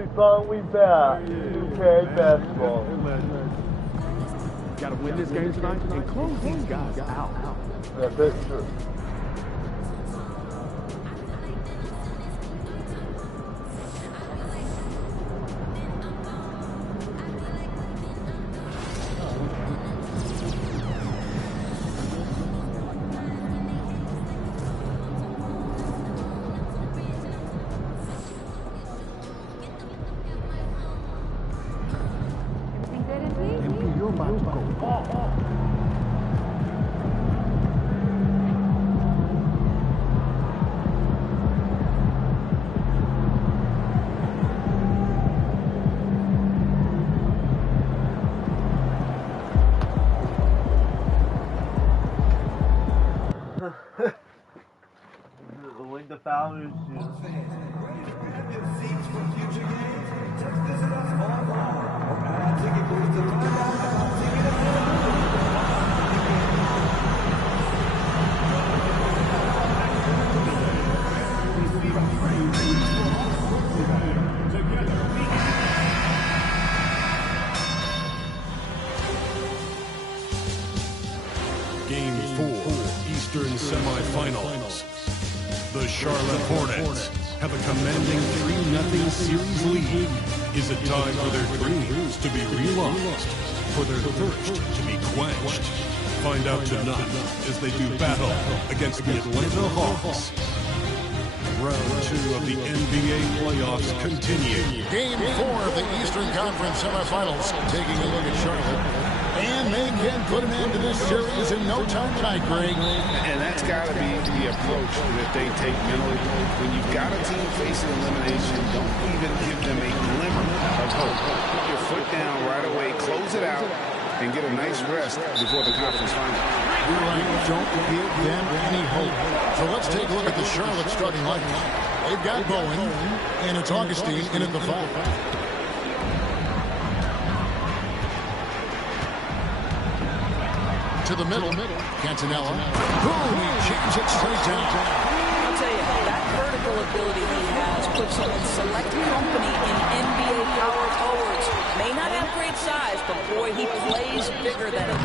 we finally back. UK basketball. Gotta win this game tonight and close these guys out. Yeah, that's true. The founders Game 4, Eastern semifinals. The Charlotte Hornets have a commanding 3-0 series lead. Is it time for their dreams to be realized? For their thirst to be quenched? Find out tonight as they do battle against the Atlanta Hawks. Round 2 of the NBA playoffs continue. Game 4 of the Eastern Conference semifinals. Taking a look at Charlotte. And they can put an end to this series in no time tonight, Greg. And that's got to be the approach that they take mentally. When you've got a team facing elimination, don't even give them a glimmer of hope. Put your foot down right away, close it out, and get a nice rest before the conference final. You're right. Don't give them any hope. So let's take a look at the Charlotte starting lineup. They've got Bowen, and it's Augustine in at the 5. To the middle, Cantanella. Boom, he jams it straight down. I'll tell you, that vertical ability he has puts him in select company in NBA power forwards. May not have great size, but boy, he plays bigger than him.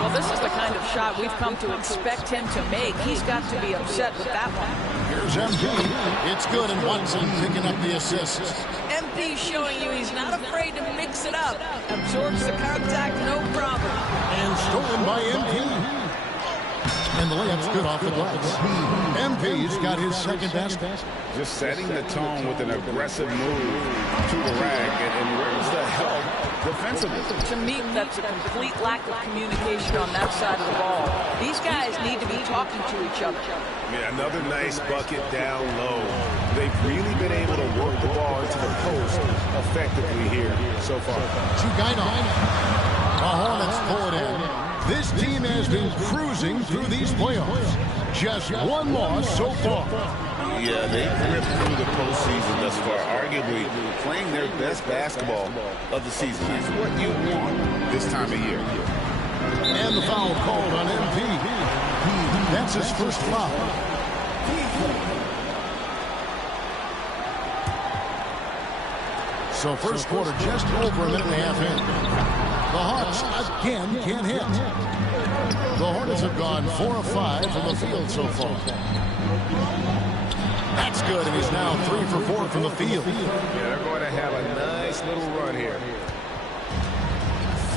Well, this is the kind of shot we've come to expect him to make. He's got to be upset with that one. Here's MP. It's good, and Watson picking up the assist. MP showing you he's not afraid to mix it up. Absorbs the contact, no problem. And stolen by MP. And the layup's good off the glass. MP's got his second basket. Just setting the tone with an aggressive move to the rack. And where's the help defensively? To me, that's a complete lack of communication on that side of the ball. These guys need to be talking to each other. Yeah, another nice bucket down low. They've really been able to work the ball into the post effectively here so far. To Guinan. The Hornets pull it in. This team has been cruising through these playoffs. Just one loss so far. Yeah, they've ripped through the postseason thus far, arguably playing their best basketball of the season. It's what you want this time of year. And the foul called on MP. That's his first foul. So first quarter just over a minute and a half in. The Hawks again can't hit. The Hornets have gone 4 of 5 from the field so far. That's good, and he's now 3 for 4 from the field. Yeah, they're going to have a nice little run here.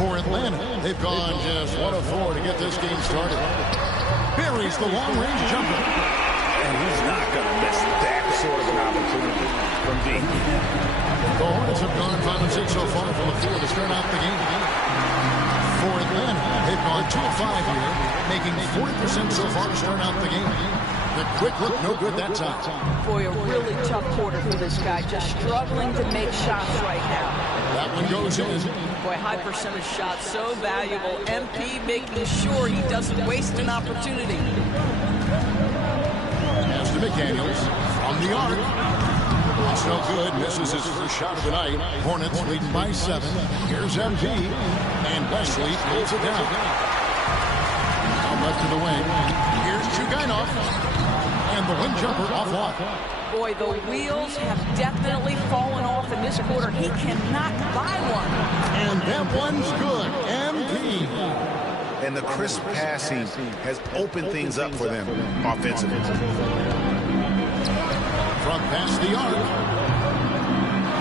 For Atlanta, they've gone just 1 of 4 to get this game started. Buries the long-range jumper. And he's not going to miss that sort of an opportunity from deep. The Hornets have gone 5 and 6 so far from the field to start out the game. For Atlanta, they've gone 2 of 5 here, making 40% so far to start out the game. The quick look, no good that time. Boy, a really tough quarter for this guy, just struggling to make shots right now. That one goes in. Boy, high percentage shots, so valuable. MP making sure he doesn't waste an opportunity. As to McDaniels, from the arc. That's no good, misses his first shot of the night. Hornets leading by 7. Here's MP, and Wesley pulls it down. left to the wing. Here's Chugainov. And the wing jumper off lock. Boy, the wheels have definitely fallen off in this quarter. He cannot buy one. And that one's good. MP. And the crisp passing has opened things up for them offensively. From past the arc.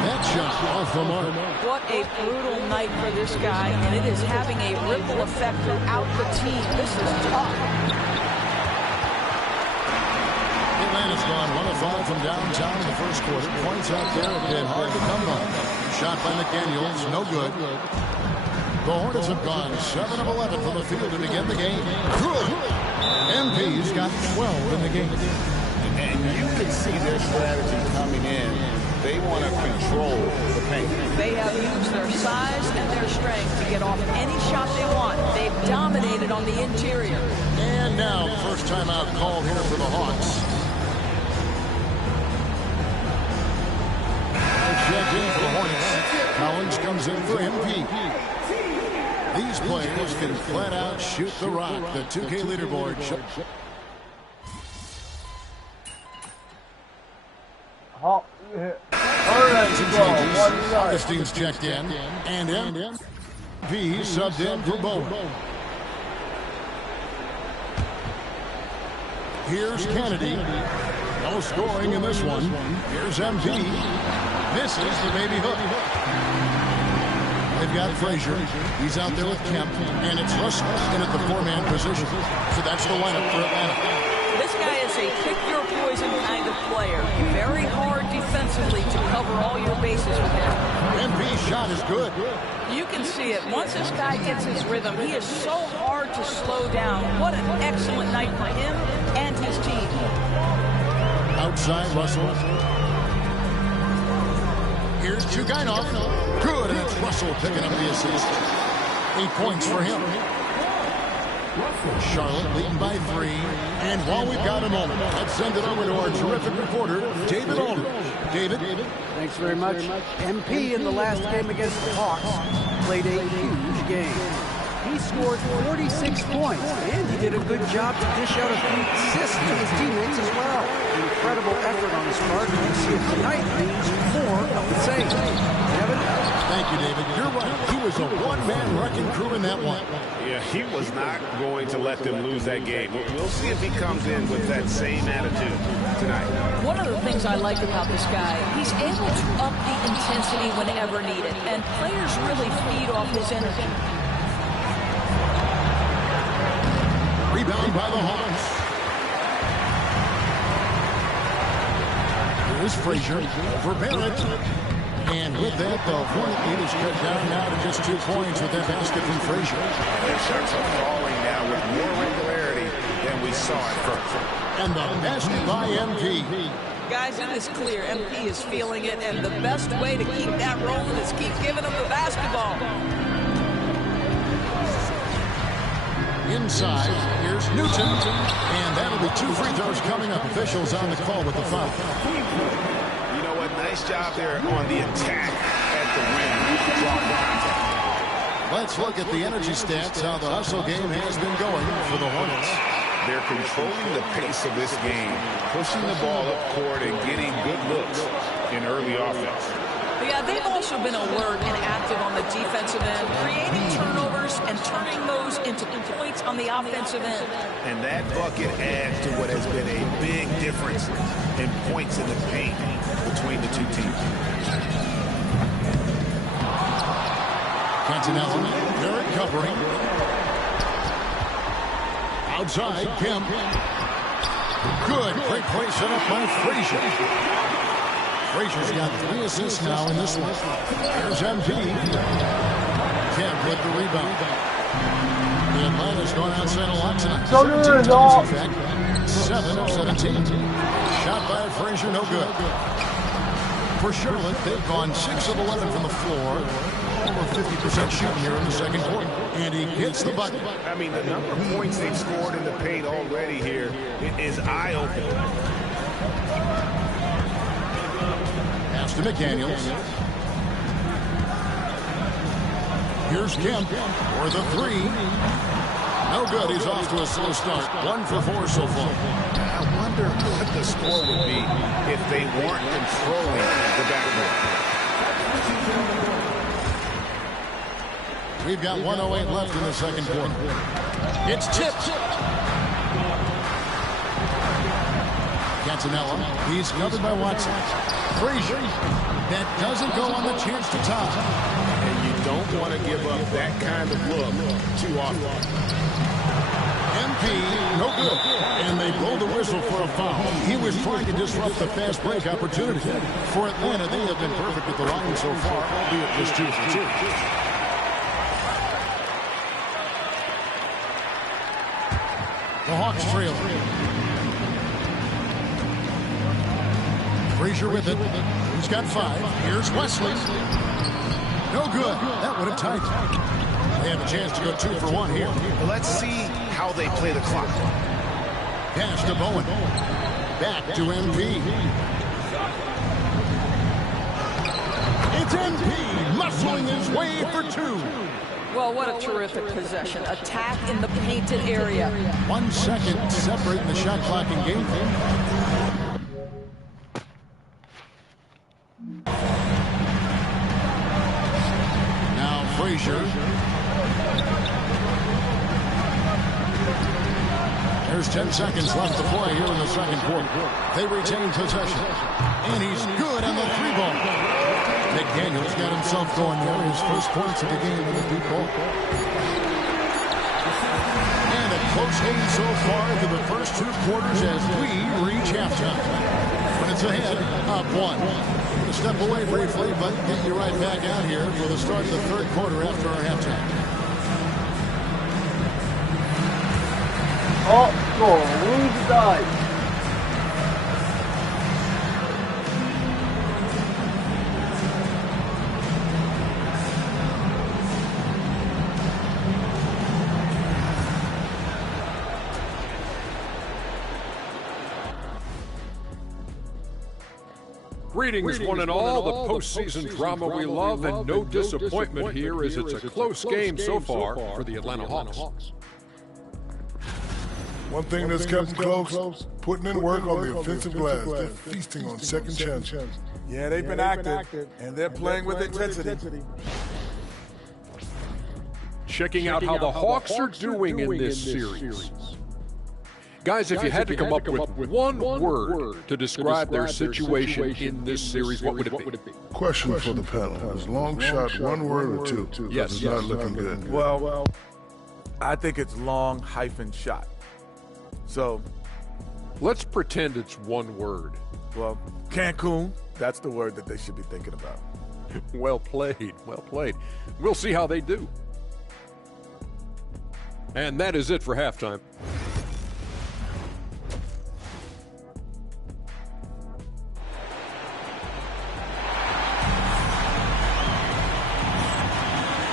That shot off the mark. What a brutal night for this guy, and it is having a ripple effect throughout the team. This is tough. Atlanta's gone 1 of 5 from downtown in the first quarter. Points out there have been hard to come by. Shot by McDaniels, no good. The Hornets have gone 7 of 11 from the field to begin the game. Good. MP's got 12 in the game. And you can see their strategy coming in. They want to control the paint. They have used their size and their strength to get off any shot they want. They've dominated on the interior. And now, first timeout called here for the Hawks. Checked in for the Hornets. Collins comes in for MP. These players can flat out shoot the rock. The 2K leaderboard. Augustine's checked in. And MP subbed in for Bowen. Here's Kennedy. No scoring in this one. Here's MP. Misses the baby hook. They've got Frazier. He's out there with Kemp. And it's Russell in at the 4-man position. So that's the lineup for Atlanta. This guy is a pick-your-poison kind of player. Very hard defensively to cover all your bases with him. MP's shot is good. You can see it. Once this guy gets his rhythm, he is so hard to slow down. What an excellent night for him and his team. Outside Russell. Here's Chugainov. Good, and it's Russell picking up the assist. 8 points for him. Charlotte leading by 3. And while we've got a moment, let's send it over to our terrific reporter, David Aldridge. David. Thanks very much. MP in the last game against the Hawks played a huge game. He scored 46 points, and he did a good job to dish out a few assists to his teammates as well. Incredible effort on his part, and we'll see if tonight means more of the same. Kevin? Thank you, David. You're right. He was a one-man wrecking crew in that one. Yeah, he was not going to let them lose that game. We'll see if he comes in with that same attitude tonight. One of the things I like about this guy, he's able to up the intensity whenever needed, and players really feed off his energy. Rebound by the Hawks. Here's Frazier over Barrett. And with that, the Hornet lead is cut down now to just 2 points with that basket from Frazier. Their shots are falling now with more regularity than we saw at first. And the basket by MP. Guys, it is clear MP is feeling it, and the best way to keep that rolling is keep giving him the basketball. Inside, here's Newton. And that'll be 2 free throws coming up. Officials on the call with the foul. You know what? Nice job there on the attack at the rim. Let's look at the energy stats, how the hustle game has been going for the Hornets. They're controlling the pace of this game, pushing the ball up court and getting good looks in early offense. Yeah, they've also been alert and active on the defensive end, creating turnovers and turning those into points on the offensive end. And that bucket adds to what has been a big difference in points in the paint between the two teams. Cantonelli, Barrett covering. Outside, Kemp. Good, great play set up by Frazier. Frazier's got 3 assists now in this one. Here's MP. Kemp with the rebound. The Atlanta's gone outside a lot tonight. 17 times, in fact. 7 of 17. Shot by Frazier, no good. For Charlotte, they've gone 6 of 11 from the floor. Over 50% shooting here in the second quarter. And he hits the bucket. I mean, the number of points they've scored in the paint already here is eye-opening. Pass to McDaniels. Here's Kemp for the 3. No good. good. He's off to a slow start. 1 for 4 so far. I wonder what the score would be if they weren't controlling the backboard. We've got 1:08 left in the second quarter. It's tipped. Cantonella. He's covered by Watson. Frazier. That doesn't go on the chance to tie. And you don't want to give up that kind of look too often. MP, no good. And they blow the whistle for a foul. He was trying to disrupt the fast break opportunity. For Atlanta, they have been perfect at the line so far, albeit just 2 for 2. The Hawks trail. Frazier with it. He's got 5. Here's Wesley. No good. That would have tied. They have a chance to go 2 for 1 here. Let's see how they play the clock. Pass to Bowen. Back to MP. It's MP muscling his way for 2. Well, what a terrific possession. Attack in the painted area. 1 second separating the shot clock and game. Now Frazier. There's 10 seconds left to play here in the second quarter. They retain possession. And he's good on the 3-ball. McDaniel's got himself going there. His first points of the game in the deep ball. And a close game so far through the first 2 quarters as we reach halftime. When it's ahead, up 1. We'll step away briefly, but get you right back out here for the start of the third quarter after our halftime. Oh, goal. Lose the dive. Greetings, one and all. The postseason drama we love, and no disappointment here as it's a close game so far for the Atlanta Hawks. One thing that's kept them close, putting in work on the offensive glass. They're feasting on second chances. Yeah, they've been active, and they're playing with intensity. Checking out how the Hawks are doing in this series. Guys, if you had to come up with one word to describe their situation in this series, what would it be? Question for the panel. Is long shot one word or two? Yes. It's not looking good. Well, I think it's long-shot. So, let's pretend it's one word. well, Cancun, that's the word that they should be thinking about. Well played, well played. We'll see how they do. And that is it for halftime.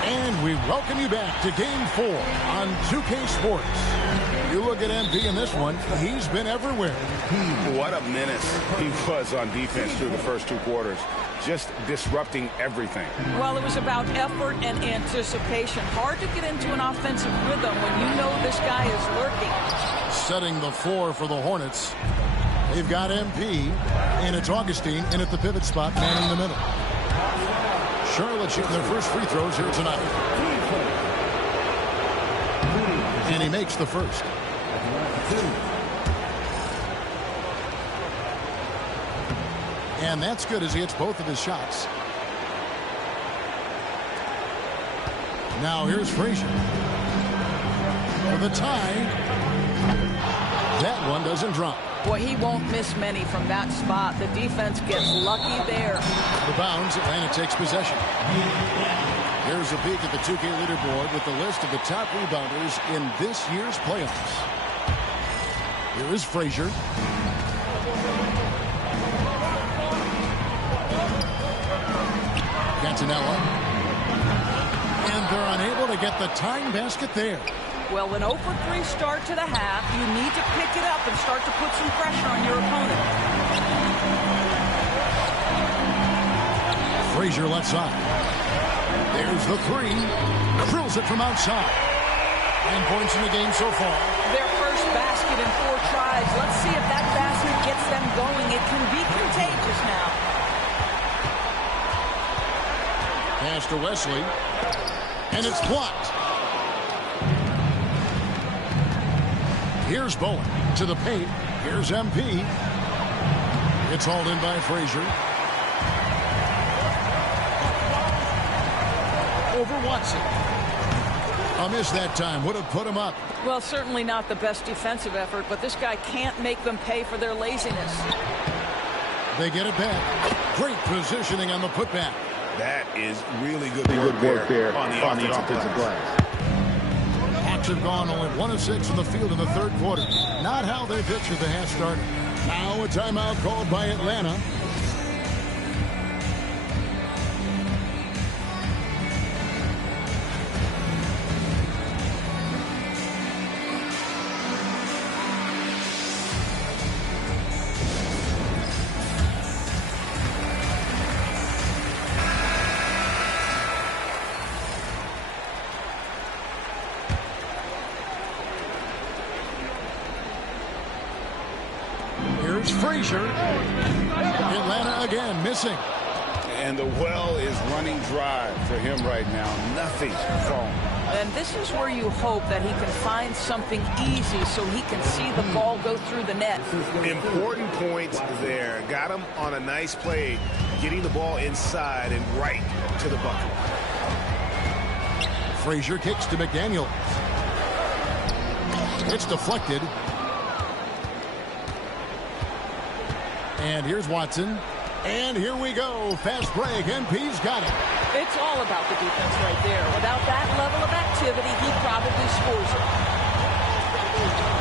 And we welcome you back to Game 4 on 2K Sports. You look at MP in this one, he's been everywhere. What a menace he was on defense through the first 2 quarters. Just disrupting everything. Well, it was about effort and anticipation. Hard to get into an offensive rhythm when you know this guy is lurking. Setting the floor for the Hornets. They've got MP, and it's Augustine in at the pivot spot, manning the middle. Charlotte shooting their first free throws here tonight. And he makes the first. And that's good as he hits both of his shots. Now here's Frazier. For the tie. That one doesn't drop. Boy, he won't miss many from that spot. The defense gets lucky there. The bounds, Atlanta takes possession. Here's a peek at the 2K leaderboard with the list of the top rebounders in this year's playoffs. Here is Frazier. Cantonella. And they're unable to get the tying basket there. Well, an 0 for 3 start to the half. You need to pick it up and start to put some pressure on your opponent. Frazier left side. There's the 3. Drills it from outside. 9 points in the game so far. Their first basket in 4 tries. Let's see if that basket gets them going. It can be contagious now. Pass to Wesley. And it's blocked. Here's Bowen to the paint. Here's MP. It's hauled in by Frazier. Over Watson. A miss that time. Would have put him up. Well, certainly not the best defensive effort, but this guy can't make them pay for their laziness. They get it back. Great positioning on the putback. That is really good work there on the offensive glass. Hawks have gone only 1 of 6 in the field in the third quarter. Not how they pictured the half started. Now a timeout called by Atlanta. Frazier. Atlanta again missing. And the well is running dry for him right now. Nothing falling. And this is where you hope that he can find something easy so he can see the ball go through the net. Important points there. Got him on a nice play, getting the ball inside and right to the bucket. Frazier kicks to McDaniel. It's deflected. And here's Watson. And here we go. Fast break. MP's got it. It's all about the defense right there. Without that level of activity, he probably scores it.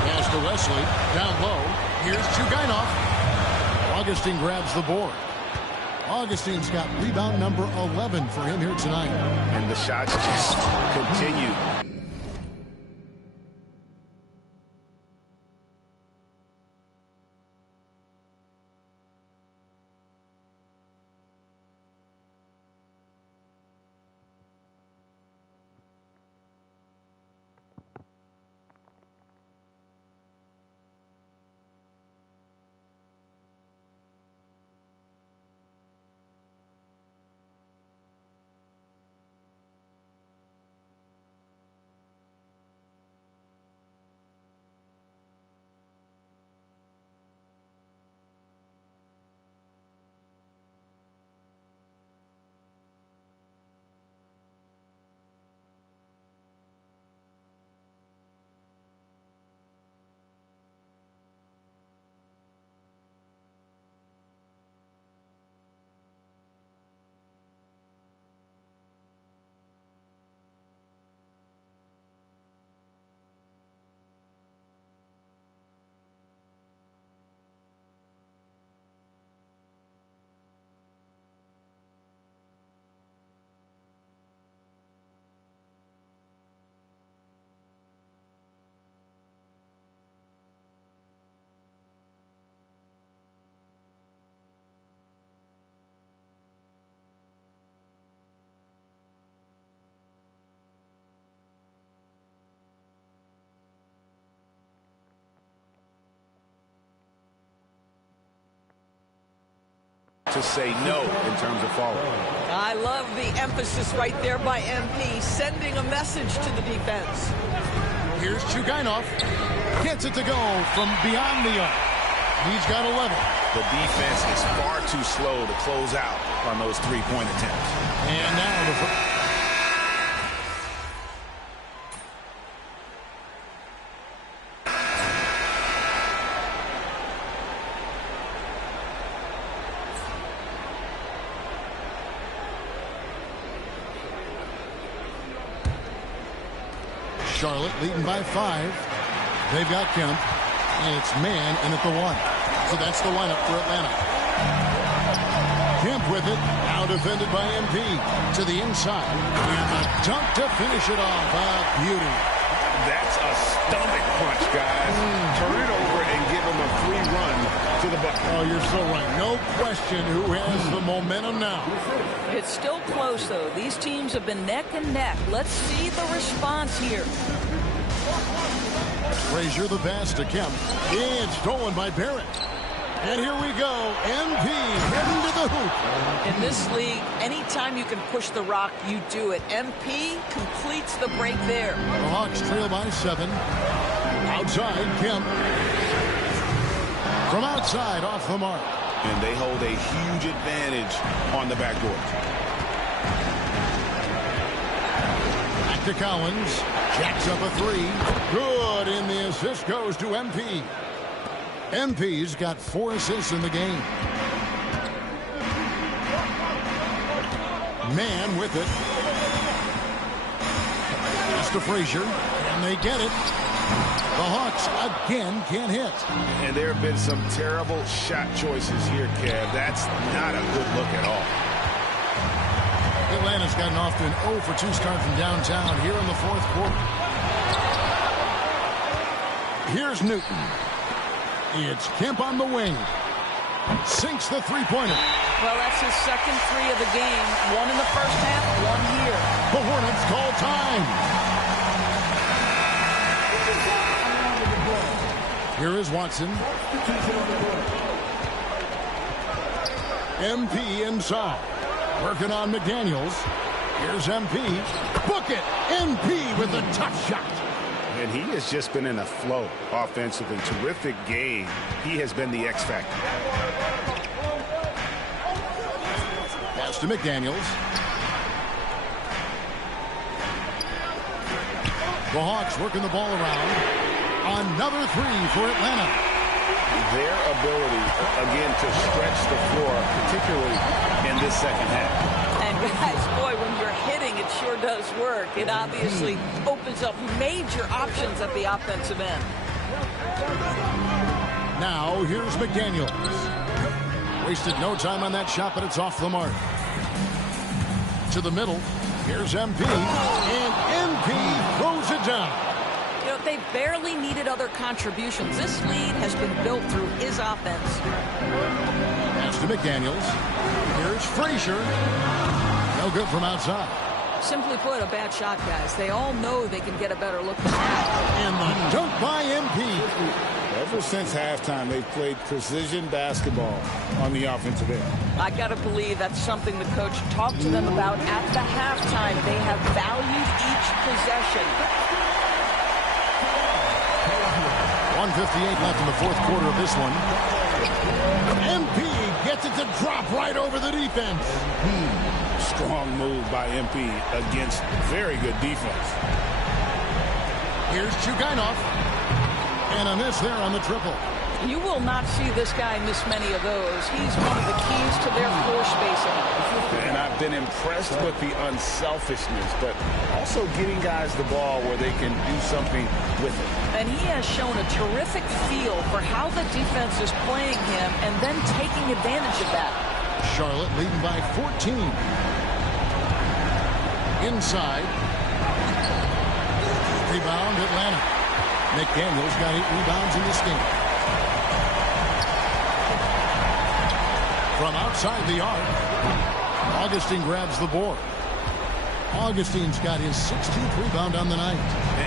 Pass to Wesley. Down low. Here's Chugainoff. Augustine grabs the board. Augustine's got rebound number 11 for him here tonight. And the shots just continue. To say no in terms of falling. I love the emphasis right there by MP, sending a message to the defense. Here's Chugainoff. Gets it to go from beyond the arc. He's got 11. The defense is far too slow to close out on those three-point attempts. And now the Charlotte leading by 5. They've got Kemp, and it's man in at the 1. So that's the lineup for Atlanta. Kemp with it, now defended by MP. To the inside, and the dunk to finish it off. Beauty. That's a stomach punch, guys. Turn it over and give him a free run to the bucket. Oh, you're so right. No question who has the momentum now. It's still close, though. These teams have been neck and neck. Let's see the response here. Frazier the pass to Kemp. It's stolen by Barrett. And here we go. MP heading to the hoop. In this league, anytime you can push the rock, you do it. MP completes the break there. The Hawks trail by 7. Outside, Kemp. From outside, off the mark. And they hold a huge advantage on the backboard. Back to Collins. Jacks up a 3. Good, and the assist goes to MP. MP's got 4 assists in the game. Man with it. Pass to Frazier, and they get it. The Hawks again can't hit. And there have been some terrible shot choices here, Kev. That's not a good look at all. Atlanta's gotten off to an 0 for 2 start from downtown here in the 4th quarter. Here's Newton. It's Kemp on the wing. Sinks the three-pointer. Well, that's his second 3 of the game. 1 in the first half, 1 here. The Hornets call time. Here is Watson. MP inside. Working on McDaniels. Here's MP. Book it. MP with a tough shot. And he has just been in a flow offensively. Terrific game. He has been the X factor. Pass to McDaniels. The Hawks working the ball around. Another 3 for Atlanta. Their ability, again, to stretch the floor, particularly in this second half. And guys, boy, when you're hitting, it sure does work. It obviously opens up major options at the offensive end. Now, here's McDaniels. Wasted no time on that shot, but it's off the mark. To the middle. Here's MP. And MP throws it down. You know, they barely needed other contributions. This lead has been built through his offense. Pass to McDaniels. Here's Frazier. No good from outside. Simply put, a bad shot, guys. They all know they can get a better look than that. And the dunk by MP. Ever since halftime, they've played precision basketball on the offensive end. I got to believe that's something the coach talked to them about at the halftime. They have valued each possession. 1:58 left in the 4th quarter of this one. MP gets it to drop right over the defense. Strong move by MP against very good defense. Here's Chugainov. And a miss there on the triple. You will not see this guy miss many of those. He's one of the keys to their floor spacing. And I've been impressed with the unselfishness, but also getting guys the ball where they can do something with it. And he has shown a terrific feel for how the defense is playing him and then taking advantage of that. Charlotte leading by 14. Inside. Rebound, Atlanta. McDaniels got 8 rebounds in this game. From outside the arc, Augustine grabs the board. Augustine's got his 16th rebound on the night.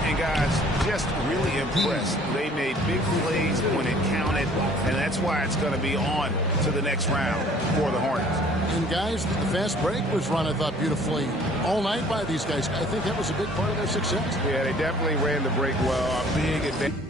And guys, just really impressed. They made big plays when it counted, and that's why it's going to be on to the next round for the Hornets. And guys, the fast break was run, I thought, beautifully all night by these guys. I think that was a big part of their success. Yeah, they definitely ran the break well. A big advantage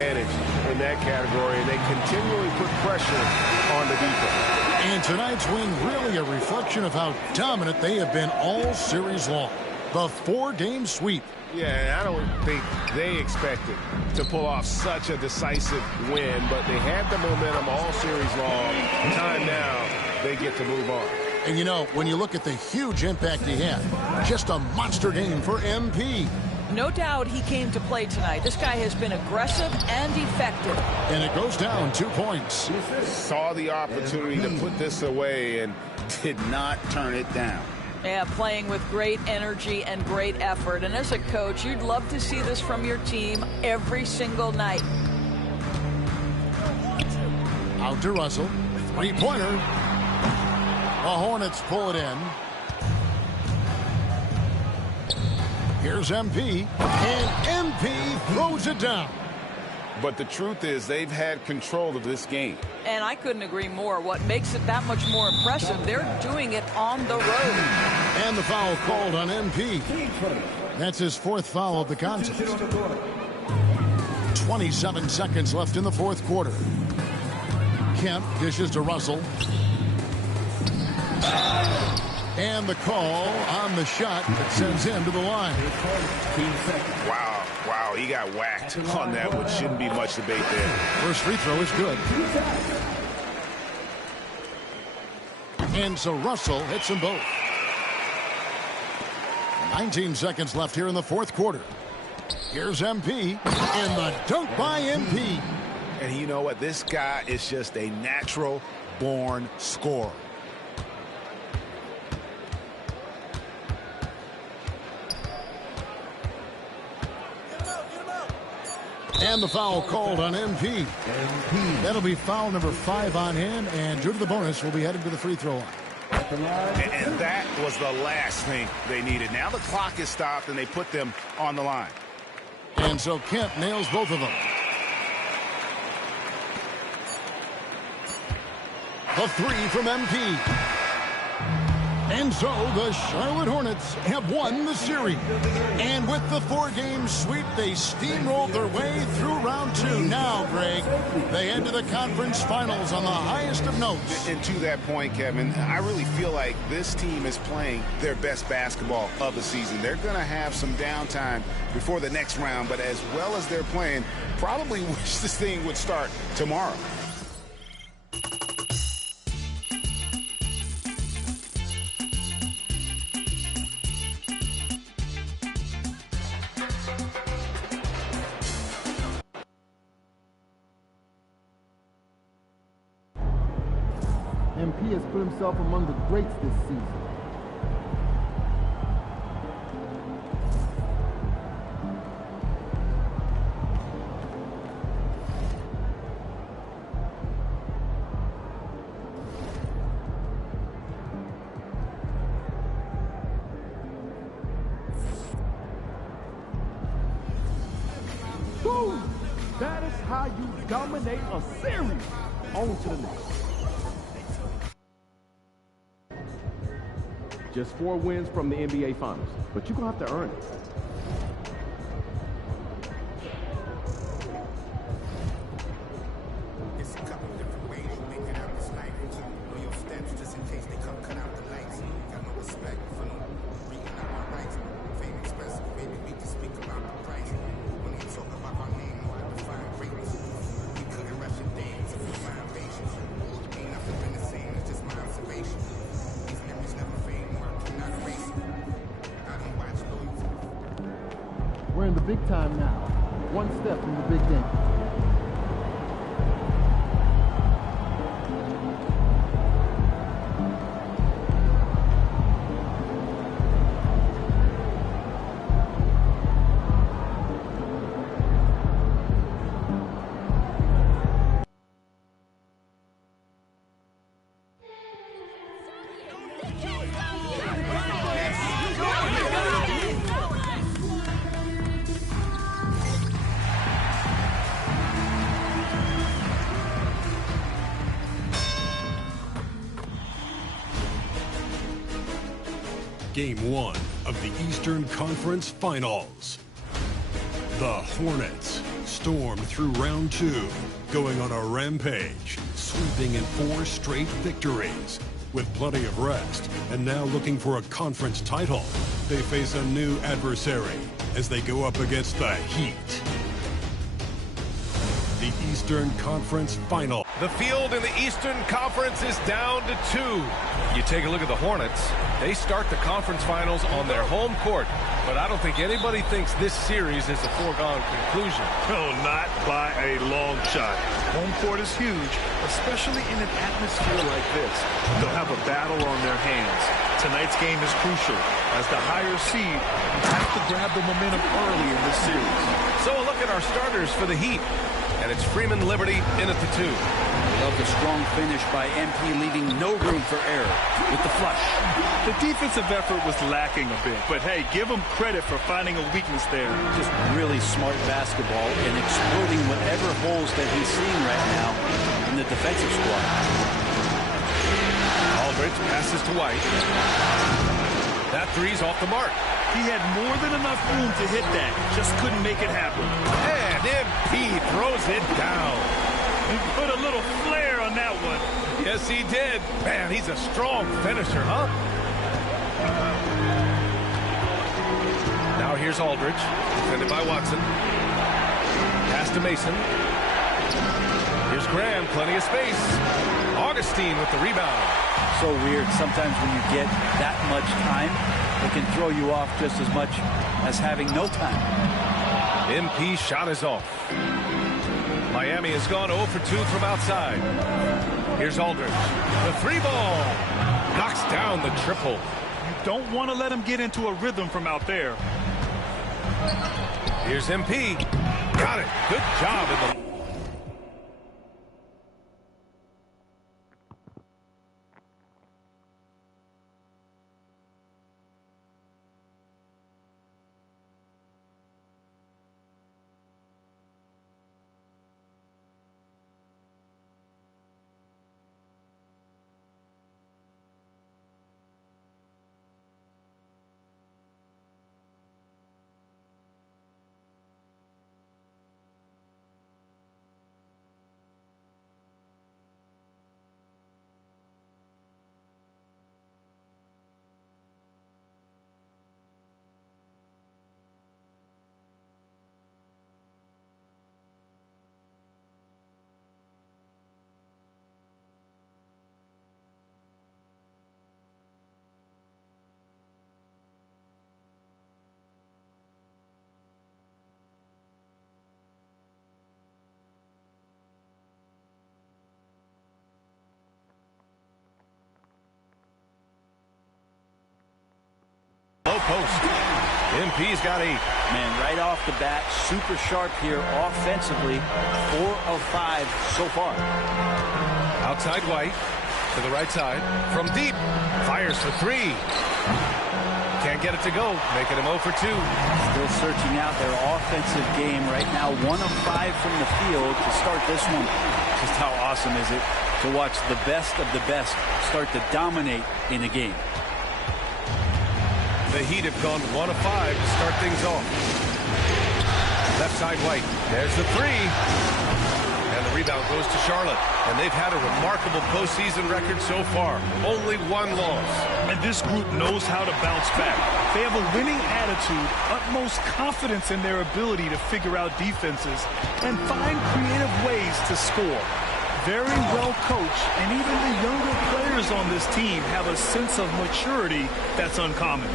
in that category, and they continually put pressure on the defense. And tonight's win really a reflection of how dominant they have been all series long. The 4-game sweep. Yeah, I don't think they expected to pull off such a decisive win, but they had the momentum all series long. Time now, they get to move on. And you know, when you look at the huge impact he had, just a monster game for MP. No doubt he came to play tonight. This guy has been aggressive and effective. And it goes down 2 points. Saw the opportunity to put this away and did not turn it down. Yeah, playing with great energy and great effort. And as a coach, you'd love to see this from your team every single night. Out to Russell. 3-pointer. The Hornets pull it in. Here's MP, and MP throws it down. But the truth is they've had control of this game. And I couldn't agree more. What makes it that much more impressive, they're doing it on the road. And the foul called on MP. That's his fourth foul of the contest. 27 seconds left in the fourth quarter. Kemp dishes to Russell. And the call on the shot that sends him to the line. Wow, he got whacked on that one. Shouldn't be much debate there. First free throw is good. And so Russell hits them both. 19 seconds left here in the fourth quarter. Here's MP, and the dunk by MP. And you know what? This guy is just a natural-born scorer. And the foul called on MP. That'll be foul number 5 on him, and due to the bonus, we'll be headed to the free throw line. And that was the last thing they needed. Now the clock is stopped, and they put them on the line. And so Kemp nails both of them. A three from MP. And so the Charlotte Hornets have won the series. And with the 4-game sweep, they steamrolled their way through round 2. Now, Greg, they head to the conference finals on the highest of notes. And to that point, Kevin, I really feel like this team is playing their best basketball of the season. They're going to have some downtime before the next round, but as well as they're playing, probably wish this thing would start tomorrow. MP has put himself among the greats this season. Boom! That is how you dominate a series. On to the next. Just 4 wins from the NBA Finals, but you're going to have to earn it. It's a couple different ways you make it out this life. Know your steps just in case they come cut out the lights. Got no respect for no reading out my rights. Fame expressive, maybe we can speak about the price. When they talk about our name, know how to define greatness. We couldn't rush a day to find patience. Ain't nothing been the same, it's just my observation. These memories never fade. We're in the big time now. One step from the big game. Game 1 of the Eastern Conference Finals. The Hornets stormed through round 2, going on a rampage, sweeping in 4 straight victories. With plenty of rest, and now looking for a conference title, they face a new adversary as they go up against the Heat. The Eastern Conference Final. The field in the Eastern Conference is down to 2. You take a look at the Hornets. They start the conference finals on their home court, but I don't think anybody thinks this series is a foregone conclusion. No, not by a long shot. Home court is huge, especially in an atmosphere like this. They'll have a battle on their hands. Tonight's game is crucial, as the higher seed has to grab the momentum early in this series. So a look at our starters for the Heat, and it's Freeman Liberty in at the 2. Love the strong finish by MP, leaving no room for error with the flush. The defensive effort was lacking a bit, but hey, give him credit for finding a weakness there. Just really smart basketball and exploiting whatever holes that he's seeing right now in the defensive squad. Aldridge passes to White. That three's off the mark. He had more than enough room to hit that, just couldn't make it happen. And MP throws it down. He put a little flair on that one. Yes, he did. Man, he's a strong finisher, huh? Now here's Aldridge, defended by Watson. Pass to Mason. Here's Graham, plenty of space. Augustine with the rebound. So weird. Sometimes when you get that much time, it can throw you off just as much as having no time. MP shot is off. Miami has gone 0 for 2 from outside. Here's Aldridge. The three ball. Knocks down the triple. You don't want to let him get into a rhythm from out there. Here's MP. Got it. Good job in the... Low post. MP's got 8. Man, right off the bat, super sharp here offensively. 4 of 5 so far. Outside White to the right side. From deep. Fires for 3. Can't get it to go. Making him 0 for 2. Still searching out their offensive game right now. 1 of 5 from the field to start this one. Just how awesome is it to watch the best of the best start to dominate in a game. The Heat have gone 1 of 5 to start things off. Left side White. There's the 3. And the rebound goes to Charlotte. And they've had a remarkable postseason record so far. Only 1 loss. And this group knows how to bounce back. They have a winning attitude, utmost confidence in their ability to figure out defenses, and find creative ways to score. Very well coached, and even the younger players on this team have a sense of maturity that's uncommon.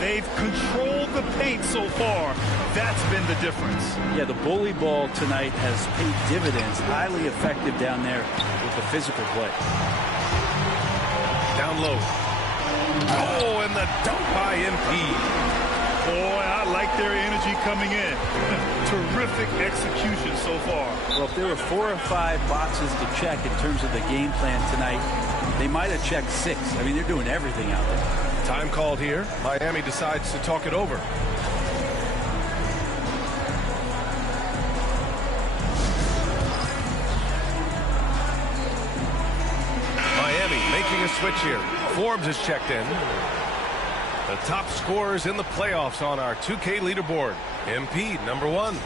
They've controlled the paint so far. That's been the difference. Yeah, the bully ball tonight has paid dividends. Highly effective down there with the physical play. Down low. Oh, and the dunk by MP. Boy, I like their energy coming in. Terrific execution so far. Well, if there were 4 or 5 boxes to check in terms of the game plan tonight, they might have checked 6. I mean, they're doing everything out there. Time called here. Miami decides to talk it over. Miami making a switch here. Forbes is checked in. The top scorers in the playoffs on our 2K leaderboard. MP, number 1.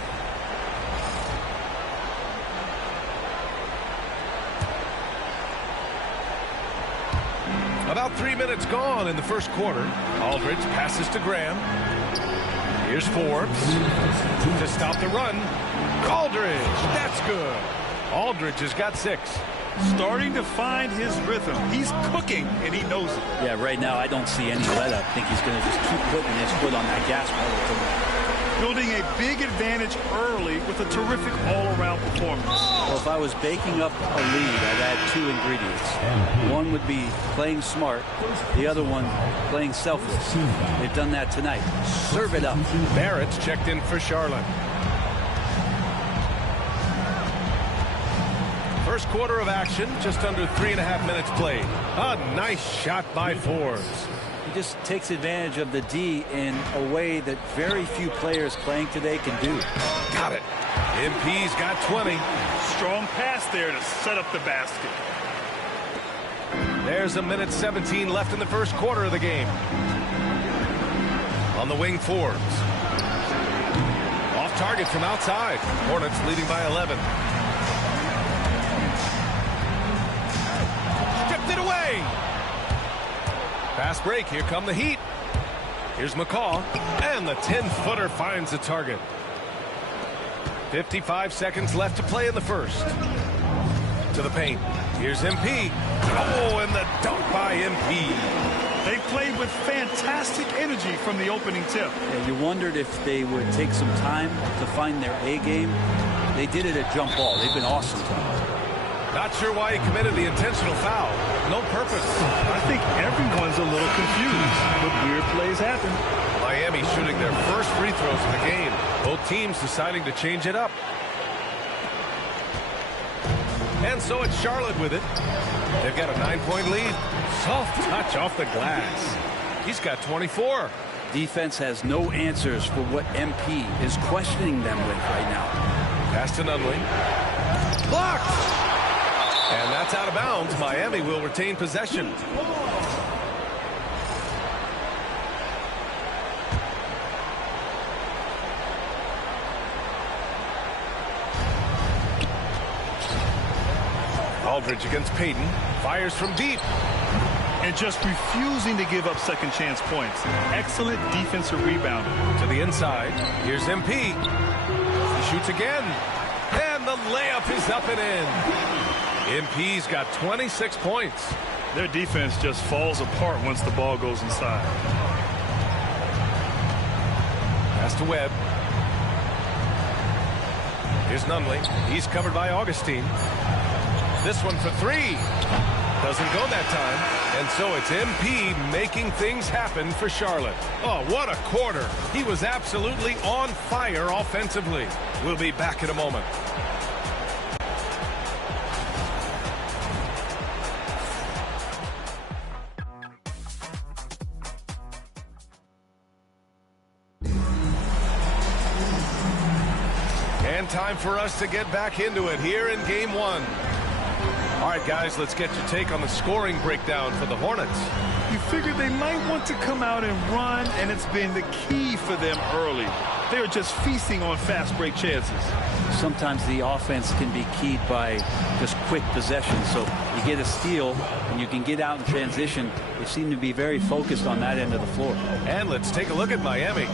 About 3 minutes gone in the first quarter. Aldridge passes to Graham. Here's Forbes to stop the run. Aldridge, that's good. Aldridge has got 6. Starting to find his rhythm. He's cooking, and he knows it. Yeah, right now I don't see any let up. I think he's going to just keep putting his foot on that gas pedal. Building a big advantage early with a terrific all-around performance. Well, if I was baking up a lead, I'd add 2 ingredients. One would be playing smart. The other one, playing selfless. They've done that tonight. Serve it up. Barrett's checked in for Charlotte. First quarter of action, just under 3.5 minutes played. A nice shot by Forbes. He just takes advantage of the D in a way that very few players playing today can do. Got it. MP's got 20. Strong pass there to set up the basket. There's 1:17 left in the first quarter of the game. On the wing, Forbes. Off target from outside. Hornets leading by 11. Stripped it away. Fast break. Here come the Heat. Here's McCaw. And the 10-footer finds the target. 55 seconds left to play in the first. To the paint. Here's MP. Oh, and the dunk by MP. They played with fantastic energy from the opening tip. Yeah, you wondered if they would take some time to find their A game. They did it at jump ball. They've been awesome tonight. Not sure why he committed the intentional foul. No purpose. I think everyone's a little confused, but weird plays happen. Miami shooting their first free throws of the game. Both teams deciding to change it up. And so it's Charlotte with it. They've got a 9-point lead. Soft touch off the glass. He's got 24. Defense has no answers for what MP is questioning them with right now. Pass to Nunley. Blocked! And that's out of bounds. Miami will retain possession. Aldridge against Payton. Fires from deep. And just refusing to give up second chance points. Excellent defensive rebound. To the inside. Here's MP. He shoots again. And the layup is up and in. MP's got 26 points. Their defense just falls apart once the ball goes inside. Pass to Webb. Here's Nunley. He's covered by Augustine. This one for three. Doesn't go that time. And so it's MP making things happen for Charlotte. Oh, what a quarter. He was absolutely on fire offensively. We'll be back in a moment. And time for us to get back into it here in game one. All right, guys, let's get your take on the scoring breakdown for the Hornets. You figured they might want to come out and run, and it's been the key for them early. They're just feasting on fast break chances. Sometimes the offense can be keyed by just quick possession. So you get a steal, and you can get out in transition. They seem to be very focused on that end of the floor. And let's take a look at Miami.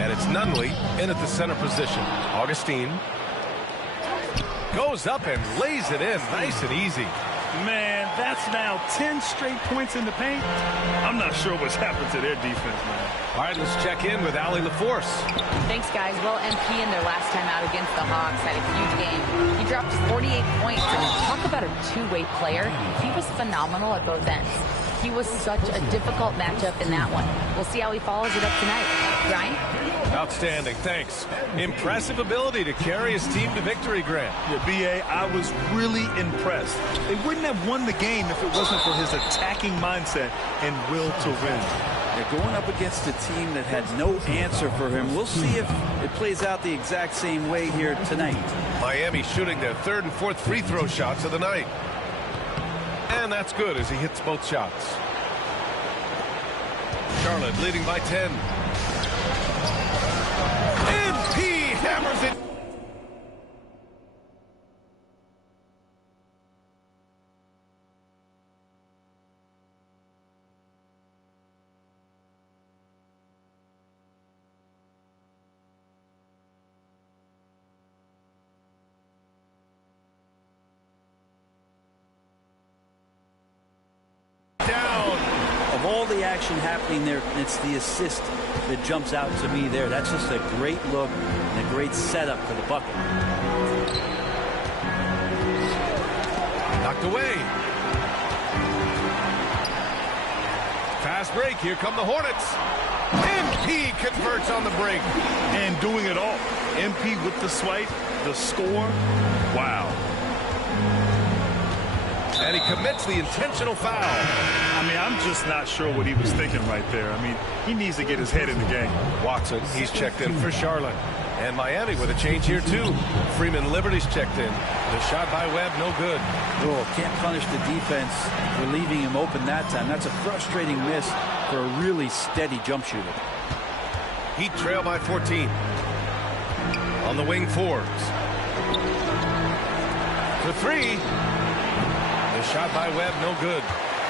And it's Nunley in at the center position. Augustine goes up and lays it in nice and easy. Man, that's now 10 straight points in the paint. I'm not sure what's happened to their defense, man. All right, let's check in with Allie LaForce. Thanks, guys. Well, MP in their last time out against the Hawks had a huge game. He dropped 48 points. And talk about a two-way player. He was phenomenal at both ends. He was such a difficult matchup in that one. We'll see how he follows it up tonight. Ryan? Outstanding, thanks. Impressive ability to carry his team to victory, Grant. Yeah, B.A., I was really impressed. They wouldn't have won the game if it wasn't for his attacking mindset and will to win. They're going up against a team that had no answer for him. We'll see if it plays out the exact same way here tonight. Miami shooting their third and fourth free throw shots of the night. And that's good as he hits both shots. Charlotte leading by 10. MP hammers it. Of all the action happening there, it's the assist that jumps out to me there. That's just a great look and a great setup for the bucket. Knocked away. Fast break. Here come the Hornets. MP converts on the break. And doing it all. MP with the swipe, the score. Wow. And he commits the intentional foul. I mean, I'm just not sure what he was thinking right there. I mean, he needs to get his head in the game. Watson, he's checked in for Charlotte. And Miami with a change here, too. Freeman Liberty's checked in. The shot by Webb, no good. Oh, can't punish the defense for leaving him open that time. That's a frustrating miss for a really steady jump shooter. Heat trail by 14. On the wing, Forbes. For three. The shot by Webb, no good.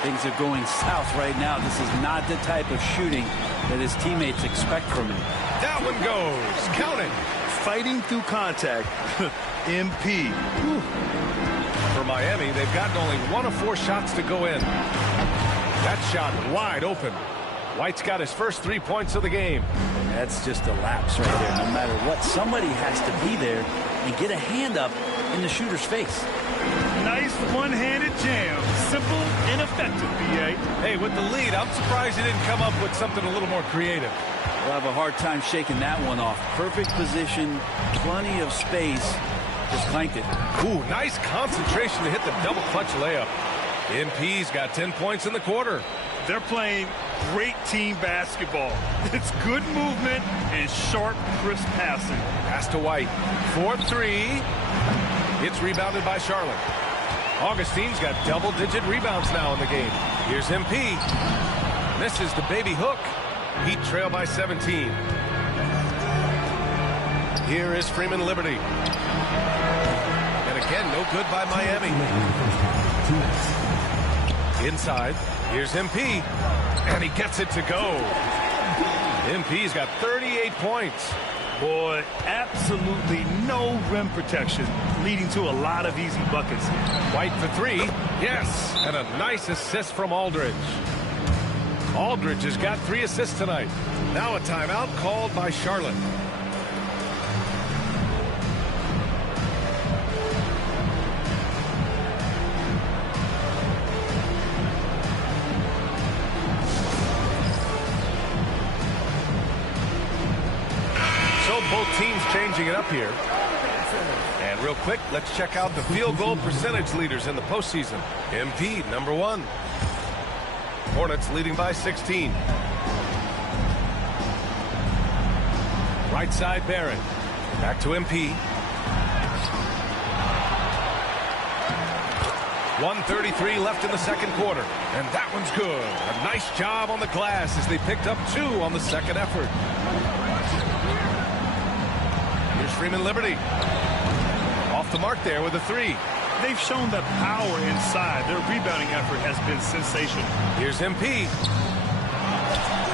Things are going south right now. This is not the type of shooting that his teammates expect from him. That one goes. Count it. Fighting through contact. MP. Whew. For Miami, they've gotten only 1 of 4 shots to go in. That shot wide open. White's got his first 3 points of the game. That's just a lapse right there. No matter what, somebody has to be there and get a hand up in the shooter's face. Nice one-handed jam. Simple and effective, B.A. Hey, with the lead, I'm surprised he didn't come up with something a little more creative. We'll have a hard time shaking that one off. Perfect position, plenty of space. Just clanked it. Ooh, nice concentration to hit the double clutch layup. MP's got 10 points in the quarter. They're playing great team basketball. It's good movement and sharp, crisp passing. Pass to White. 4-3. It's rebounded by Charlotte. Augustine's got double-digit rebounds now in the game. Here's MP. Misses the baby hook. Heat trail by 17. Here is Freeman Liberty. And again, no good by Miami. Inside, here's MP. And he gets it to go. MP's got 38 points. Boy, absolutely no rim protection, leading to a lot of easy buckets. White for 3. Yes, and a nice assist from Aldridge. Aldridge has got 3 assists tonight. Now a timeout called by Charlotte. So both teams changing it up here. And real quick, let's check out the field goal percentage leaders in the postseason. MP, number 1. Hornets leading by 16. Right side, Barron. Back to MP. 1:33 left in the second quarter. And that one's good. A nice job on the glass as they picked up 2 on the second effort. Here's Freeman Liberty. Off the mark there with a 3. They've shown that power inside. Their rebounding effort has been sensational. Here's MP.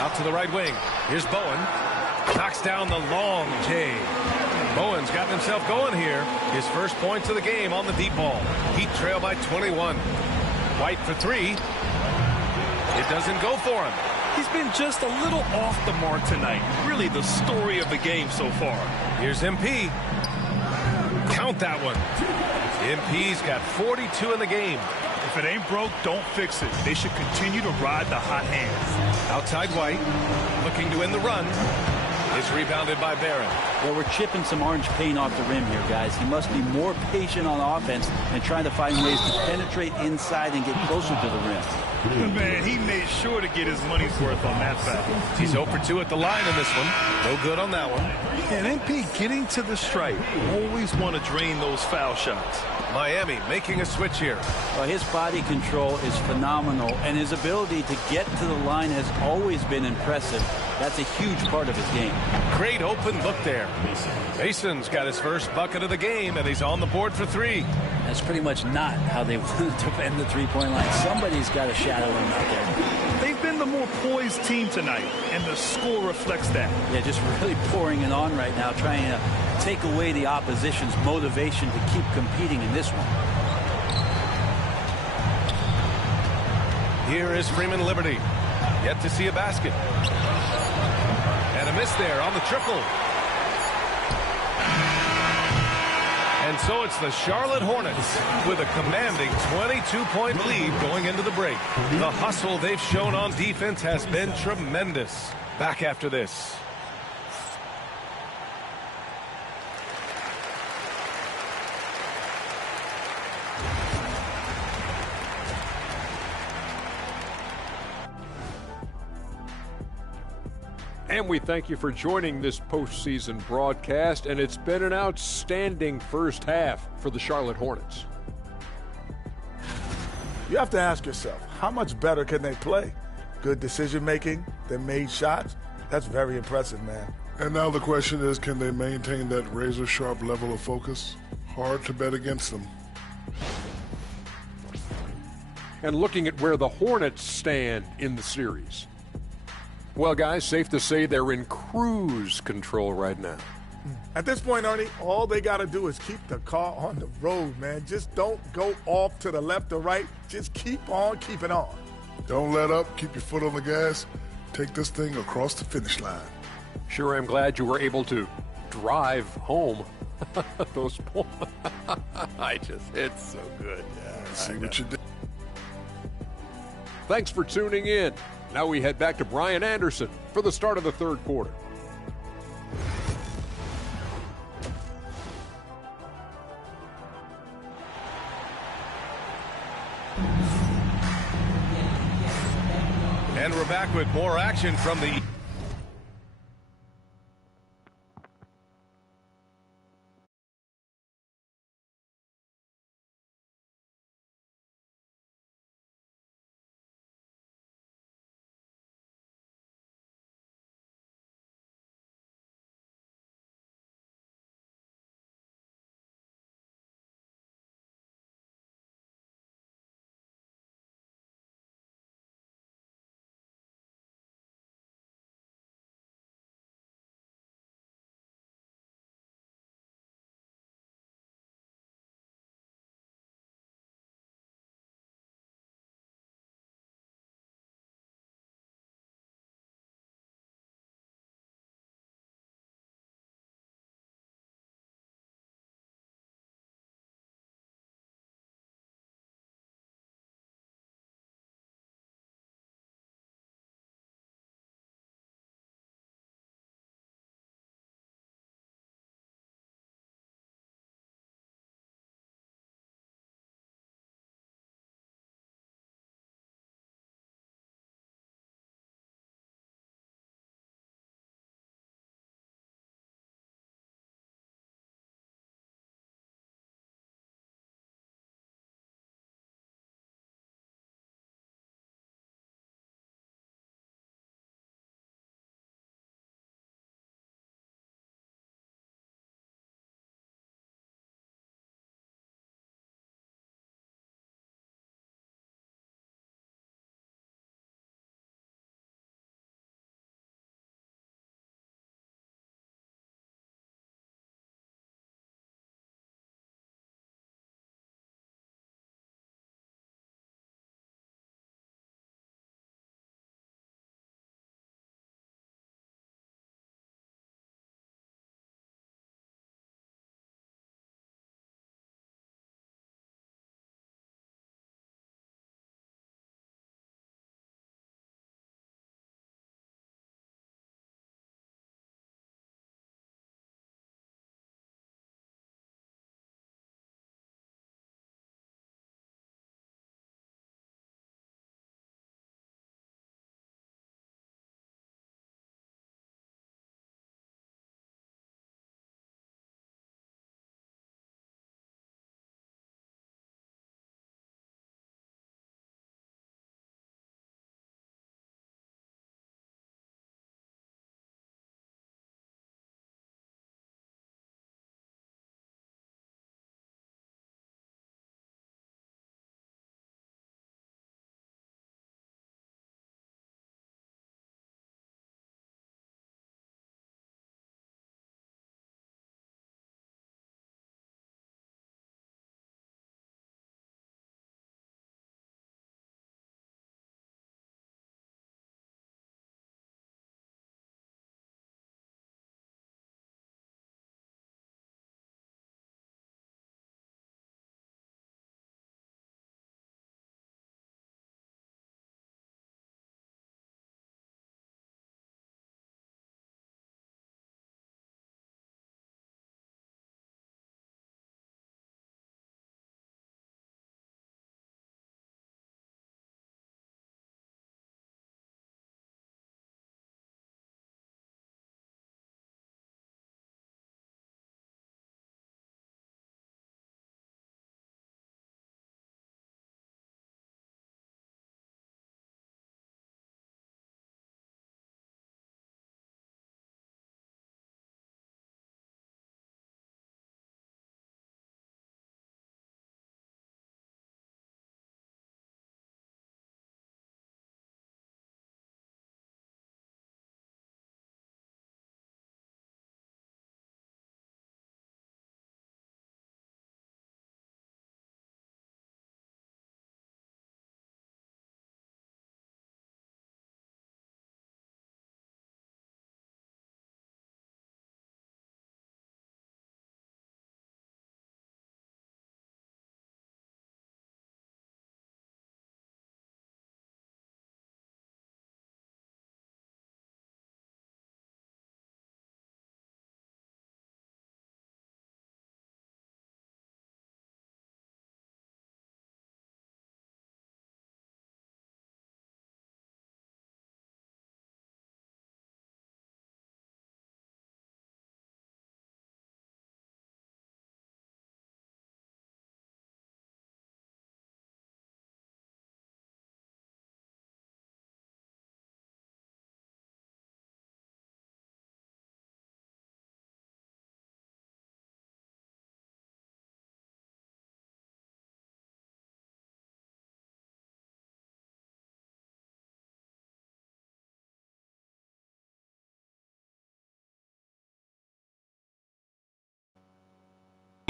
Out to the right wing. Here's Bowen. Knocks down the long J. Bowen's gotten himself going here. His first points of the game on the deep ball. Heat trail by 21. White for 3. It doesn't go for him. He's been just a little off the mark tonight. Really the story of the game so far. Here's MP. Count that one. MP's got 42 in the game. If it ain't broke, don't fix it. They should continue to ride the hot hands. Outside White, looking to end the run. Is rebounded by Barron. Well, we're chipping some orange paint off the rim here, guys. He must be more patient on offense and trying to find ways to penetrate inside and get closer to the rim. Man, he made sure to get his money's worth on that foul. He's 0 for 2 at the line in this one. No good on that one. And MP getting to the stripe. Always want to drain those foul shots. Miami making a switch here. Well, his body control is phenomenal, and his ability to get to the line has always been impressive. That's a huge part of his game. Great open look there. Mason's got his first bucket of the game, and he's on the board for 3. That's pretty much not how they want to end the three-point line. Somebody's got to shadow him out there. They've been the more poised team tonight, and the score reflects that. Yeah, just really pouring it on right now, trying to take away the opposition's motivation to keep competing in this one. Here is Freeman Liberty. Yet to see a basket. And a miss there on the triple. And so it's the Charlotte Hornets with a commanding 22-point lead going into the break. The hustle they've shown on defense has been tremendous. Back after this. And we thank you for joining this postseason broadcast, and it's been an outstanding first half for the Charlotte Hornets. You have to ask yourself, how much better can they play? Good decision-making, they made shots. That's very impressive, man. And now the question is, can they maintain that razor-sharp level of focus? Hard to bet against them. And looking at where the Hornets stand in the series. Well, guys, safe to say they're in cruise control right now. At this point, Ernie, all they got to do is keep the car on the road, man. Just don't go off to the left or right. Just keep on keeping on. Don't let up. Keep your foot on the gas. Take this thing across the finish line. Sure, I'm glad you were able to drive home. Those points. It's so good. Yeah, see what you did. Thanks for tuning in. Now we head back to Brian Anderson for the start of the third quarter. And we're back with more action from the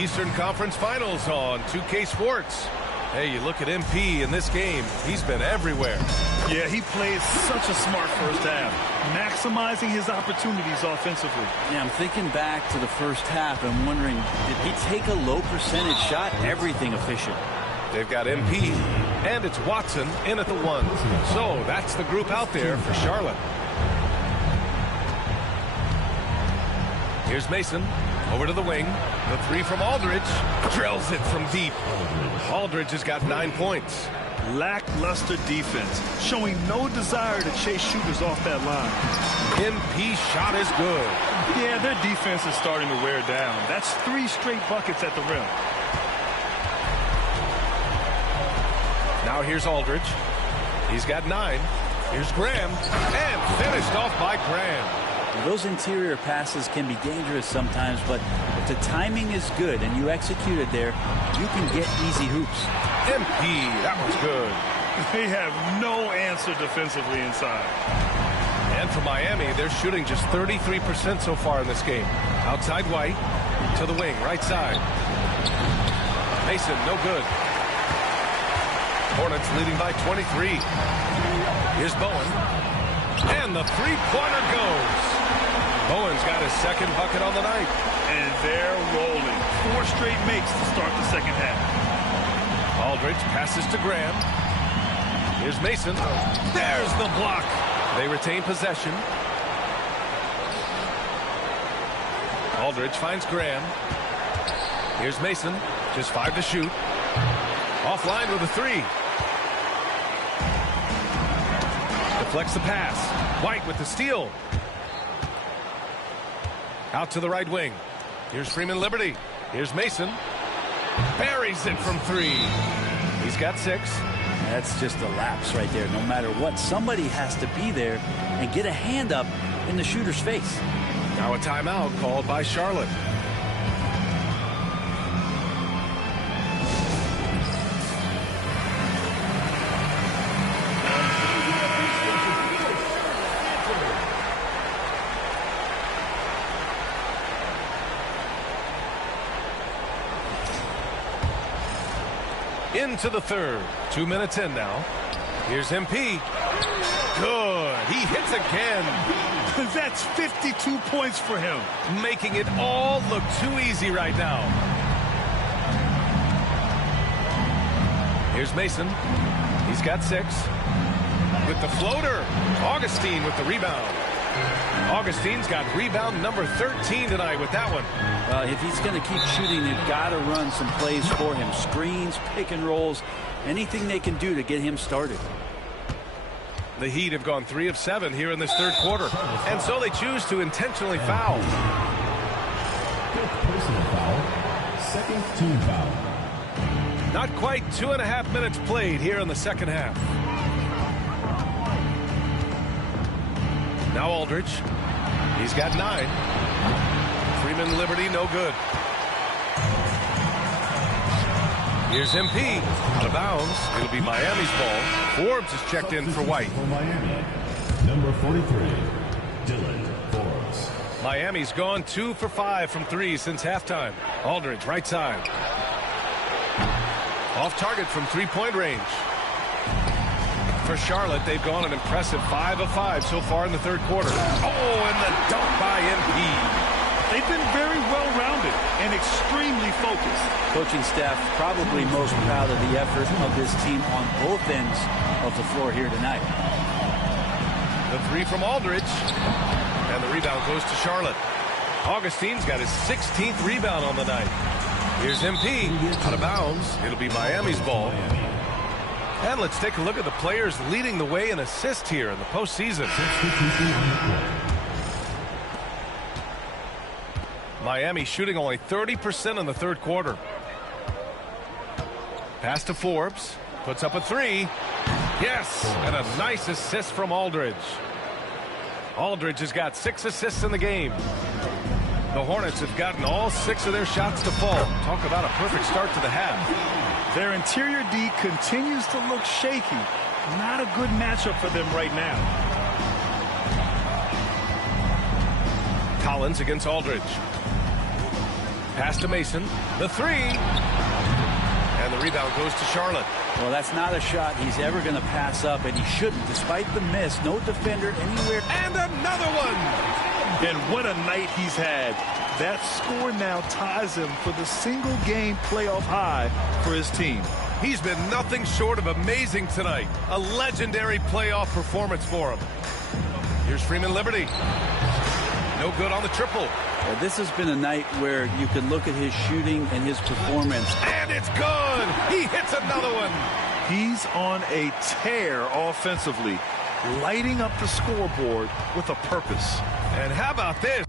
Eastern Conference Finals on 2K Sports. Hey, you look at MP in this game, he's been everywhere. Yeah, he played such a smart first half, maximizing his opportunities offensively. Yeah, I'm thinking back to the first half and wondering, did he take a low percentage shot? Everything efficient. They've got MP, and it's Watson in at the 1. So that's the group out there for Charlotte. Here's Mason, over to the wing. The 3 from Aldridge, drills it from deep. Aldridge has got 9 points. Lackluster defense, showing no desire to chase shooters off that line. MP shot is good. Yeah, their defense is starting to wear down. That's 3 straight buckets at the rim. Now here's Aldridge. He's got 9. Here's Graham, and finished off by Graham. Those interior passes can be dangerous sometimes, but if the timing is good and you execute it there, you can get easy hoops. MP, that was good. They have no answer defensively inside. And for Miami, they're shooting just 33% so far in this game. Outside White, to the wing, right side. Mason, no good. Hornets leading by 23. Here's Bowen. And the three-pointer goes. Bowen's got his second bucket on the night. And they're rolling. 4 straight makes to start the second half. Aldridge passes to Graham. Here's Mason. There's the block. They retain possession. Aldridge finds Graham. Here's Mason. Just 5 to shoot. Offline with a 3. Deflects the pass. White with the steal. Out to the right wing. Here's Freeman Liberty. Here's Mason. Buries it from 3. He's got 6. That's just a lapse right there. No matter what, somebody has to be there and get a hand up in the shooter's face. Now a timeout called by Charlotte. Into the third. 2 minutes in now. Here's MP. Good. He hits again. That's 52 points for him. Making it all look too easy right now. Here's Mason. He's got 6. With the floater. Augustine with the rebound. Augustine's got rebound number 13 tonight with that one. If he's going to keep shooting, they've got to run some plays for him. Screens, pick and rolls, anything they can do to get him started. The Heat have gone 3 of 7 here in this third quarter. And so they choose to intentionally foul. Personal foul. Second team foul. Not quite 2.5 minutes played here in the second half. Now Aldridge. He's got 9. Freeman Liberty, no good. Here's MP. Out of bounds. It'll be Miami's ball. Forbes is checked in for White. For Miami, number 43, Dylan Forbes. Miami's gone 2 for 5 from 3 since halftime. Aldridge, right side. Off target from 3-point range. For Charlotte, they've gone an impressive 5 of 5 so far in the third quarter. Oh, and the dunk by MP. They've been very well-rounded and extremely focused. Coaching staff probably most proud of the effort of this team on both ends of the floor here tonight. The 3 from Aldridge. And the rebound goes to Charlotte. Augustine's got his 16th rebound on the night. Here's MP. Out of bounds. It'll be Miami's ball. And let's take a look at the players leading the way in assists here in the postseason. Miami shooting only 30% in the third quarter. Pass to Forbes. Puts up a 3. Yes! And a nice assist from Aldridge. Aldridge has got 6 assists in the game. The Hornets have gotten all 6 of their shots to fall. Talk about a perfect start to the half. Their interior D continues to look shaky. Not a good matchup for them right now. Collins against Aldridge. Pass to Mason. The three. And the rebound goes to Charlotte. Well, that's not a shot he's ever going to pass up, and he shouldn't. Despite the miss, no defender anywhere. And another one. And what a night he's had. That score now ties him for the single-game playoff high for his team. He's been nothing short of amazing tonight. A legendary playoff performance for him. Here's Freeman Liberty. No good on the triple. Well, this has been a night where you can look at his shooting and his performance. And it's good. He hits another one. He's on a tear offensively, lighting up the scoreboard with a purpose. And how about this?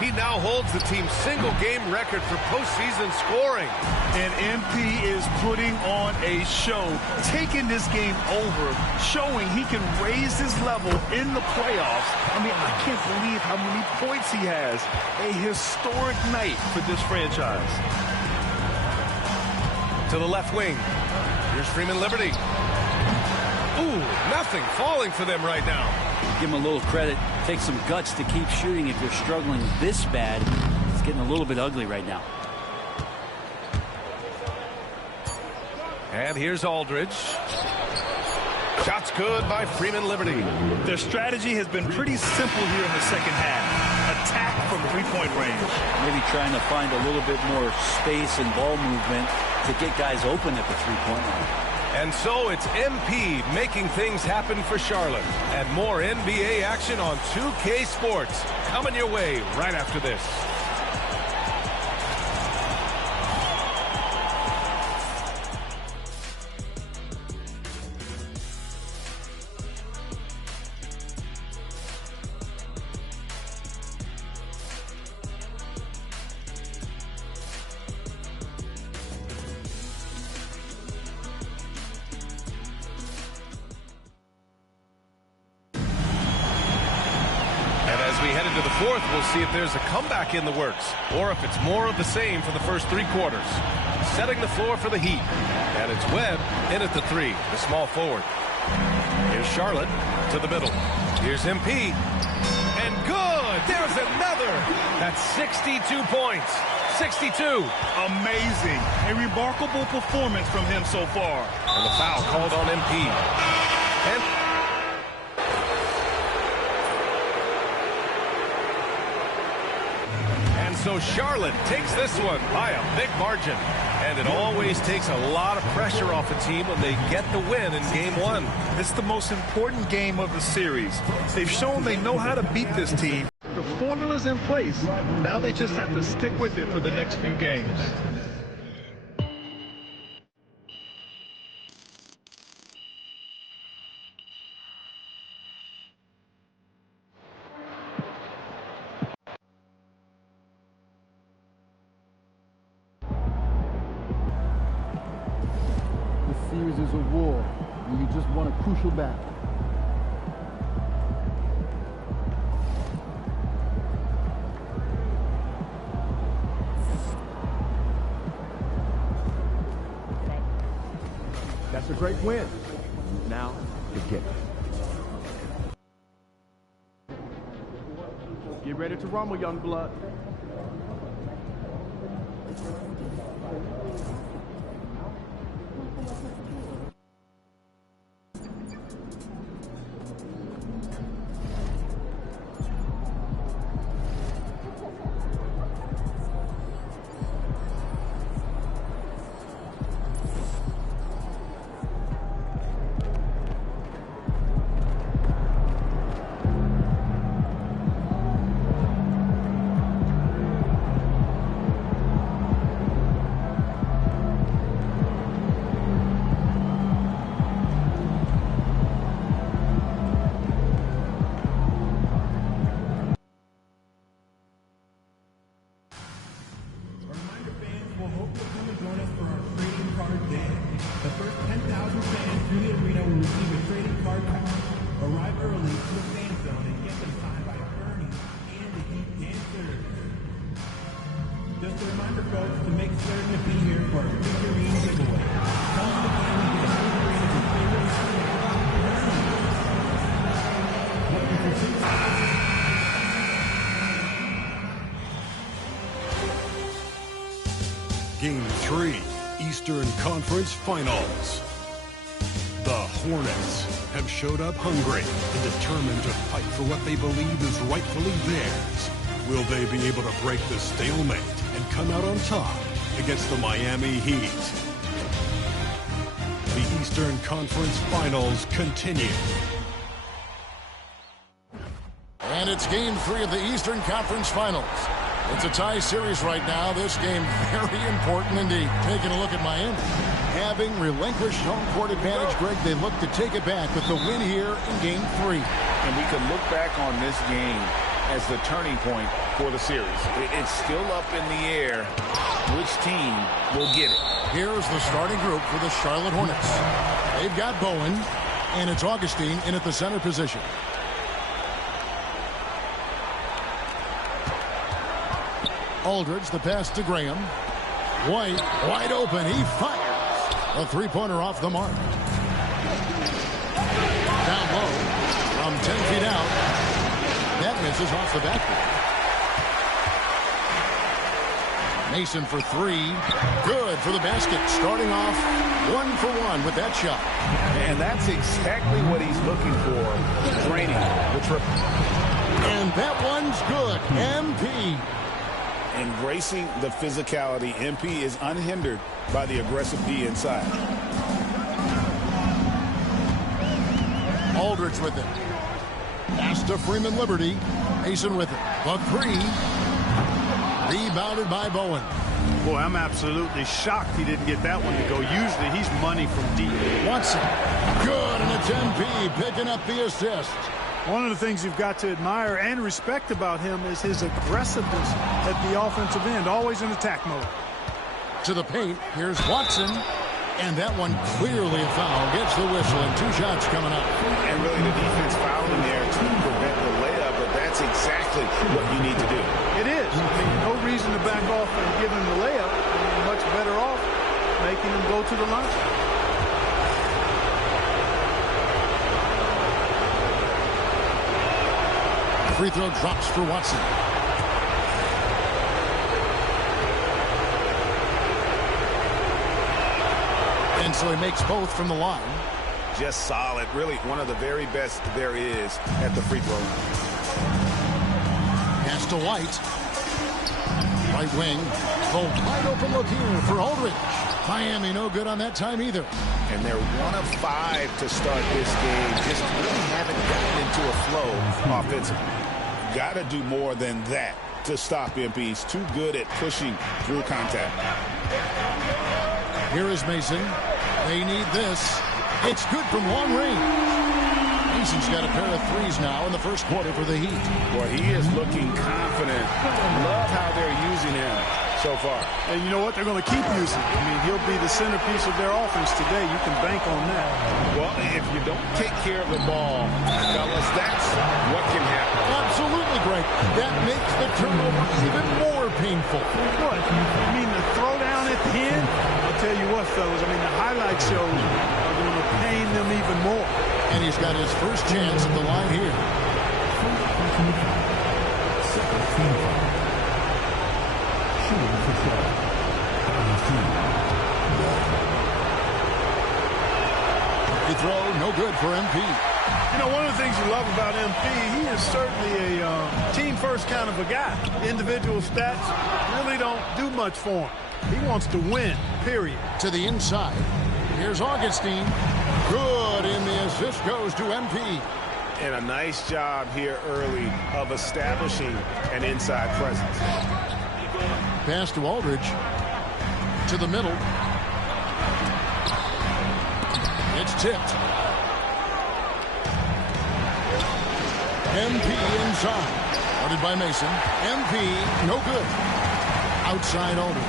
He now holds the team's single-game record for postseason scoring. And MP is putting on a show, taking this game over, showing he can raise his level in the playoffs. I mean, I can't believe how many points he has. A historic night for this franchise. To the left wing. Here's Freeman Liberty. Ooh, nothing falling for them right now. Give him a little credit. Take some guts to keep shooting if you're struggling this bad. It's getting a little bit ugly right now. And here's Aldridge. Shots good by Freeman Liberty. Their strategy has been pretty simple here in the second half. Attack from three-point range. Maybe trying to find a little bit more space and ball movement to get guys open at the three-point line. And so it's MP making things happen for Charlotte. And more NBA action on 2K Sports. Coming your way right after this. Fourth, we'll see if there's a comeback in the works or if it's more of the same for the first three quarters. Setting the floor for the Heat. And it's Webb in at the three, the small forward. Here's Charlotte to the middle. Here's MP. And good! There's another! That's 62 points. 62. Amazing. A remarkable performance from him so far. And the foul called on MP. And so Charlotte takes this one by a big margin. And it always takes a lot of pressure off a team when they get the win in game one. It's the most important game of the series. They've shown they know how to beat this team. The formula's in place. Now they just have to stick with it for the next few games. Series is a war, and you just won a crucial battle. That's a great win. Now, forget it. Get ready to rumble, young blood. Just a reminder, folks, to make certain to be here for a figurine giveaway. Come to the game and get a figurine of your favorite Game 3, Eastern Conference Finals. The Hornets have showed up hungry and determined to fight for what they believe is rightfully theirs. Will they be able to break the stalemate and come out on top against the Miami Heat? The Eastern Conference Finals continue. And it's Game 3 of the Eastern Conference Finals. It's a tie series right now. This game very important indeed. Taking a look at Miami. Having relinquished home court advantage, Greg, they look to take it back with the win here in Game 3. And we can look back on this game as the turning point for the series. It's still up in the air which team will get it. Here's the starting group for the Charlotte Hornets. They've got Bowen, and it's Augustine in at the center position. Aldridge, the pass to Graham. White, wide open. He fires. A three-pointer off the mark. Down low from 10 feet out. That misses off the backboard. Mason for three. Good for the basket. Starting off 1 for 1 with that shot. And that's exactly what he's looking for. Draining the triple. And that one's good. MP. Embracing the physicality, MP is unhindered by the aggressive D inside. Aldridge with it. Pass to Freeman Liberty. Mason with it. The three. Rebounded by Bowen. Boy, I'm absolutely shocked he didn't get that one to go. Usually he's money from deep. Watson. Good, and it's MP picking up the assist. One of the things you've got to admire and respect about him is his aggressiveness at the offensive end, always in attack mode. To the paint, here's Watson, and that one clearly a foul. Gets the whistle, and 2 shots coming up. And really the defense fouling there to prevent the layup, but that's exactly what you need to do. It is. I mean, no reason to back off and give him the layup. You're much better off making him go to the line. Free throw drops for Watson. And so he makes both from the line. Just solid. Really one of the very best there is at the free throw line. Pass to White. Right wing. The wide open look here for Aldridge. Miami no good on that time either. And they're 1 of 5 to start this game. Just really haven't gotten into a flow offensively. Got to do more than that to stop MP. He's too good at pushing through contact. Here is Mason. They need this. It's good from long range. Mason's got a pair of threes now in the first quarter for the Heat. Boy, he is looking confident. Love how they're using him so far. And you know what? They're going to keep using him. I mean, he'll be the centerpiece of their offense today. You can bank on that. Well, if you don't take care of the ball, fellas, that's what can happen. Absolutely great. That makes the turnover even more painful. What? I mean, the throwdown at the end? I'll tell you what, fellas. I mean, the highlight shows are going to pain them even more. And he's got his first chance at the line here. He throw, no good for MP. You know, one of the things you love about MP, he is certainly a team-first kind of a guy. Individual stats really don't do much for him. He wants to win, period. To the inside. Here's Augustine. Good, and the assist goes to MP. And a nice job here early of establishing an inside presence. Pass to Aldridge. To the middle. It's tipped. MP inside. Guarded by Mason. MP, no good. Outside Aldridge.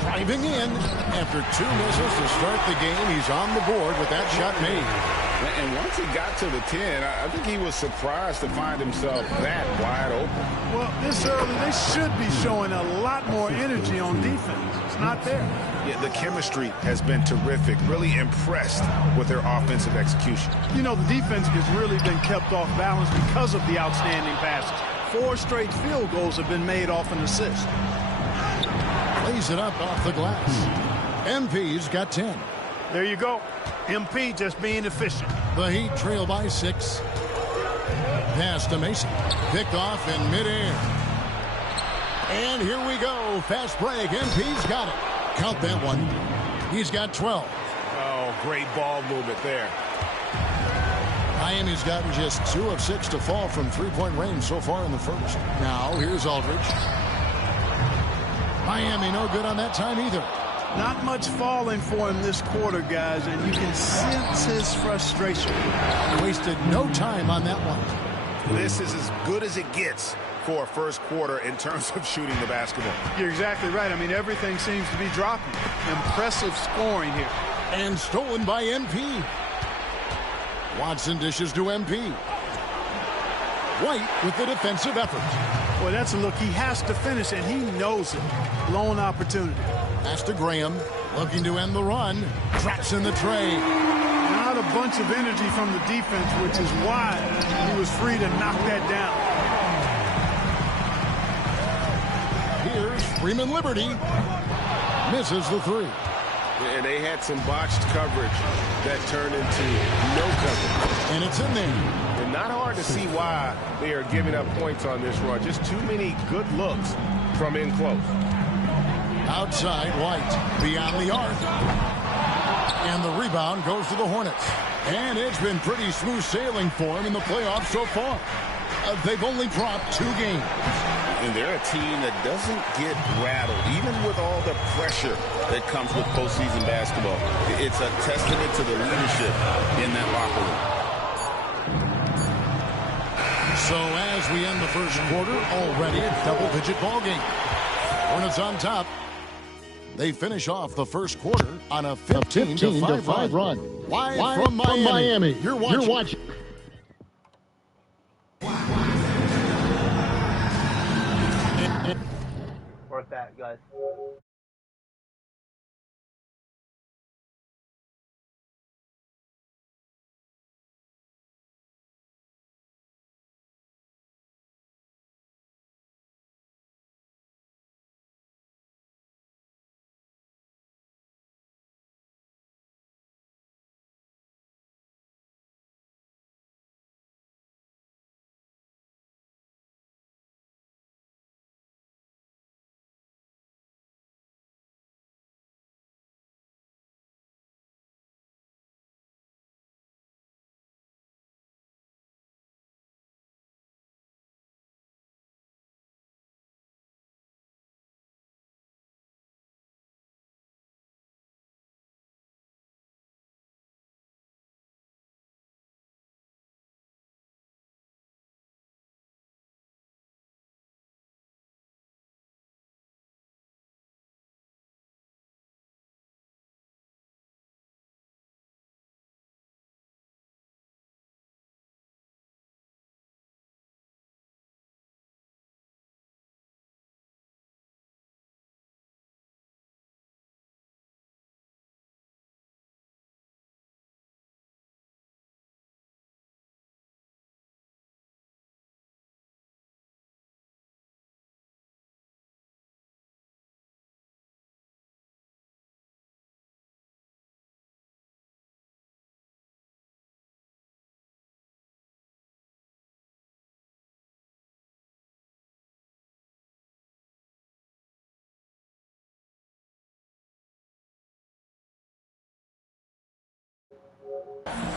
Driving in. After 2 misses to start the game, he's on the board with that shot made. And once he got to the 10, I think he was surprised to find himself that wide open. Well, this early, they should be showing a lot more energy on defense. It's not there. Yeah, the chemistry has been terrific. Really impressed with their offensive execution. You know, the defense has really been kept off balance because of the outstanding passes. 4 straight field goals have been made off an assist. Plays it up off the glass. MP's got 10. There you go. MP just being efficient. The Heat trail by 6. Pass to Mason. Picked off in midair. And here we go. Fast break. MP's got it. Count that one. He's got 12. Oh, great ball movement there. Miami's gotten just 2 of 6 to fall from three-point range so far in the first. Now, here's Aldridge. Miami no good on that time either. Not much falling for him this quarter, guys, and you can sense his frustration. Wasted no time on that one. This is as good as it gets for a first quarter in terms of shooting the basketball. You're exactly right. I mean, everything seems to be dropping. Impressive scoring here. And stolen by MP. Watson dishes to MP. White with the defensive effort. Well, that's a look he has to finish, and he knows it. Lone opportunity. Pass to Graham. Looking to end the run. Traps in the tray. Not a bunch of energy from the defense, which is why he was free to knock that down. Here's Freeman Liberty. Misses the 3. And they had some botched coverage that turned into no coverage. And it's in there. And not hard to see why they are giving up points on this run. Just too many good looks from in close. Outside, White. Beyond the arc. And the rebound goes to the Hornets. And it's been pretty smooth sailing for him in the playoffs so far. They've only dropped 2 games. And they're a team that doesn't get rattled, even with all the pressure that comes with postseason basketball. It's a testament to the leadership in that locker room. So as we end the first quarter, already a double-digit ball game. Hornets on top. They finish off the first quarter on a 15-5 run. Live from Miami. You're watching. Worth that, guys.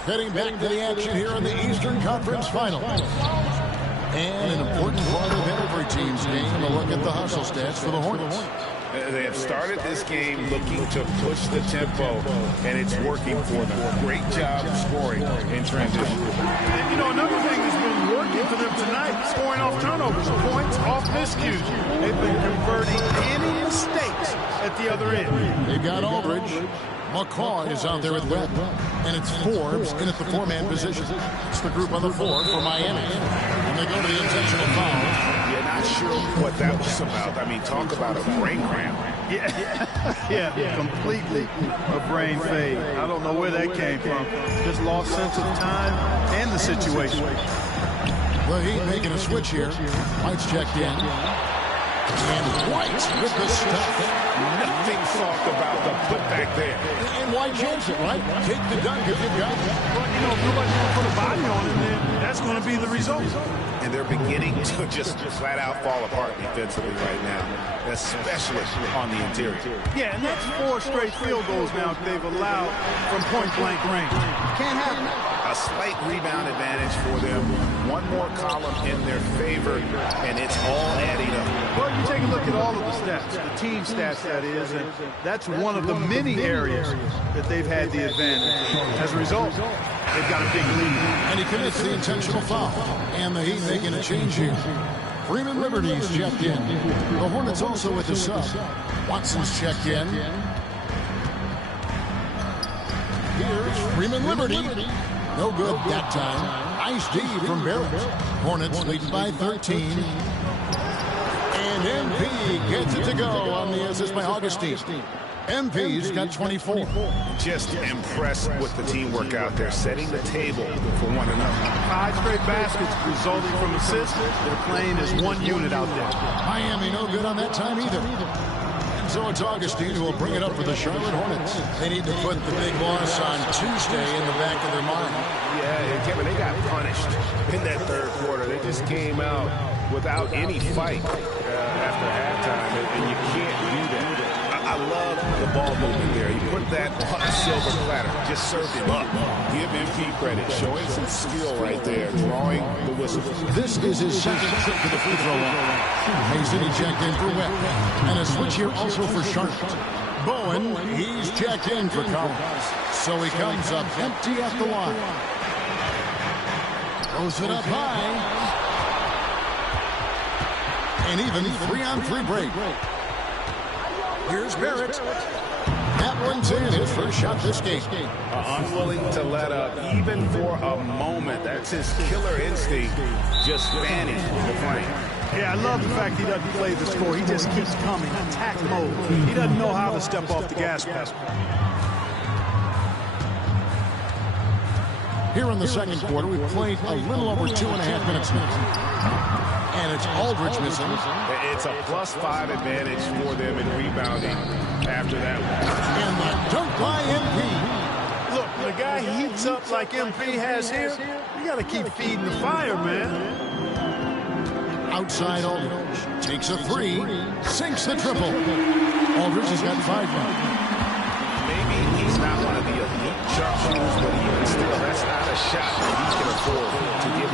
Heading back to the action here in the Eastern Conference Finals. And an important part of every team's game, a look at the hustle stats for the Hornets. They have started this game looking to push the tempo, and it's working for them. Great job scoring in transition. And, you know, another thing that's been working for them tonight, scoring off turnovers, points off miscues. They've been converting any mistakes at the other end. They've got Aldridge. McCaw is out there with Webb. And it's Forbes in at the 4-man position. It's the group on the 4 for Miami. And they go to the intentional foul. Yeah, not sure what that was about. I mean, talk about a brain cramp. Yeah, completely a brain fade. I don't know where that came from. Just lost sense of time and the situation. The Heat making a switch here. White's checked in. And White with the stuff. Nothing soft about the putback there. And White jumps it, right? Take the dunk if you've got it. But, you know, if nobody's going to put a body on it, then that's going to be the result. And they're beginning to just flat out fall apart defensively right now, especially on the interior. Yeah, and that's 4 straight field goals now they've allowed from point-blank range. Can't happen. A slight rebound advantage for them. One more column in their favor, and it's all adding up. Well, you take a look at all of the stats, the team stats, that is, and that's one of the many areas that they've had the advantage. As a result, they've got a big lead. And he commits the intentional foul. And the Heat making a change here. Freeman Liberty's checked in. The Hornets also with the sub. Watson's checked in. Here's Freeman Liberty. No good that time. Nice D from Barrett. Hornets leading by 13. And MP gets it to go on the assist by Augustine. MP's got 24. Just impressed with the teamwork out there, setting the table for one another. 5 straight baskets resulting from assists. They're playing as one unit out there. Miami no good on that time either. And so it's Augustine who will bring it up for the Charlotte Hornets. They need to put the big loss on Tuesday in the back of their mind. Yeah, and Kevin, they got punished in that third quarter. They just came out without any fight after halftime, and you can't do that. I love the ball movement there. You put that on a silver platter, just served him up. Give MP credit, showing some skill right there, drawing the whistle. This is his second trip to the free throw line. Mason, he checked in for Webb. And a switch here also for Charlotte. Bowen, he's checked in for Collins. So he comes up empty at the line. Throws it up high. And even 3-on-3 break. Here's Barrett. That one's in his first shot this game. Unwilling to let up, even for a moment. That's his killer instinct, just fanning the flame. Yeah, I love the fact he doesn't play the score. He just keeps coming, attack mode. He doesn't know how to step off the gas pedal. Here in the second quarter, we've played a little over 2.5 minutes. And it's Aldridge missing. It's a +5 advantage for them in rebounding after that one. And the dunk by MP. Look, when a guy heats up like MP has here, you got to keep feeding the fire, man. Outside Aldridge takes a 3, sinks the triple. Aldridge has got 5 now. Maybe he's not one of the elite sharpshooters, but even still, that's not a shot that he can afford to give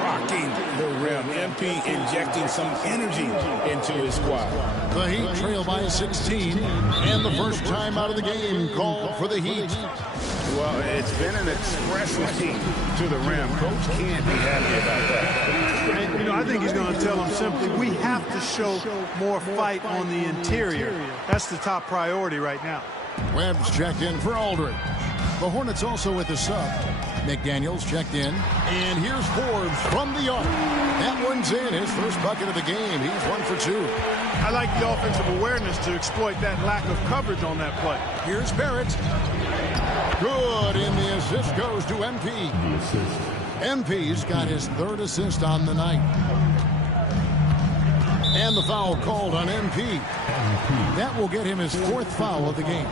rocking the rim. MP injecting some energy into his squad. The Heat trail by 16, and the first time out of the game called for the Heat. Well, it's been an expressive team to the rim. Coach can't be happy about that. And, you know, I think he's going to tell them simply, we have to show more fight on the interior. That's the top priority right now. Webb's checked in for Aldridge. The Hornets also with the sub. McDaniels checked in. And here's Forbes from the arc. That one's in, his first bucket of the game. He's 1 for 2. I like the offensive awareness to exploit that lack of coverage on that play. Here's Barrett. Good, and the assist goes to MP. MP's got his 3rd assist on the night. And the foul called on MP. That will get him his 4th foul of the game.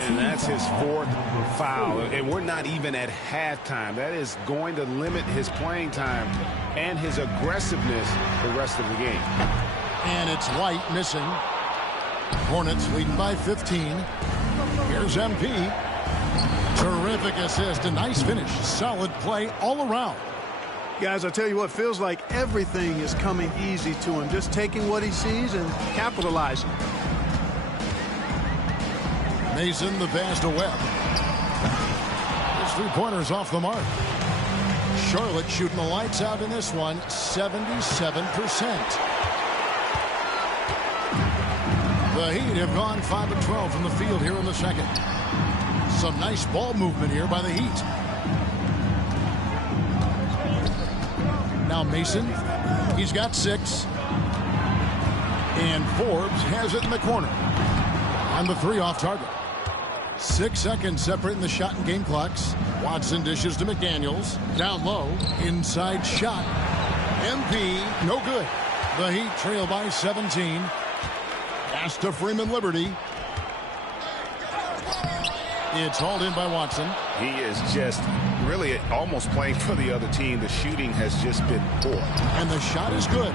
And that's his 4th foul. And we're not even at halftime. That is going to limit his playing time and his aggressiveness the rest of the game. And it's White missing. Hornets leading by 15. Here's MP. Terrific assist, a nice finish. Solid play all around. Guys, I tell you what, feels like everything is coming easy to him. Just taking what he sees and capitalizing. Mason, the pass to Webb. His 3-pointers off the mark. Charlotte shooting the lights out in this one, 77%. The Heat have gone 5 of 12 from the field here in the second. Some nice ball movement here by the Heat. Now Mason. He's got 6. And Forbes has it in the corner. On the 3 off target. 6 seconds separating the shot and game clocks. Watson dishes to McDaniels. Down low. Inside shot. MP. No good. The Heat trail by 17. Pass to Freeman Liberty. It's hauled in by Watson. He is just really almost playing for the other team. The shooting has just been poor. And the shot is good.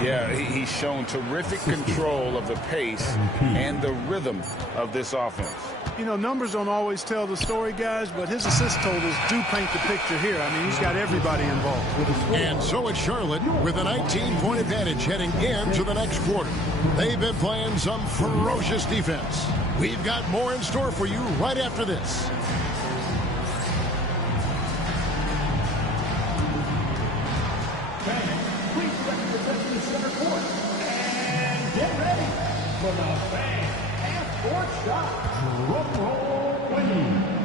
Yeah, he's shown terrific control of the pace and the rhythm of this offense. You know, numbers don't always tell the story, guys, but his assist totals do paint the picture here. I mean, he's got everybody involved. And so it's Charlotte with a 19-point advantage heading into the next quarter. They've been playing some ferocious defense. We've got more in store for you right after this. Please represent the center court. And get ready for the fan half-court shot. Drum roll, please.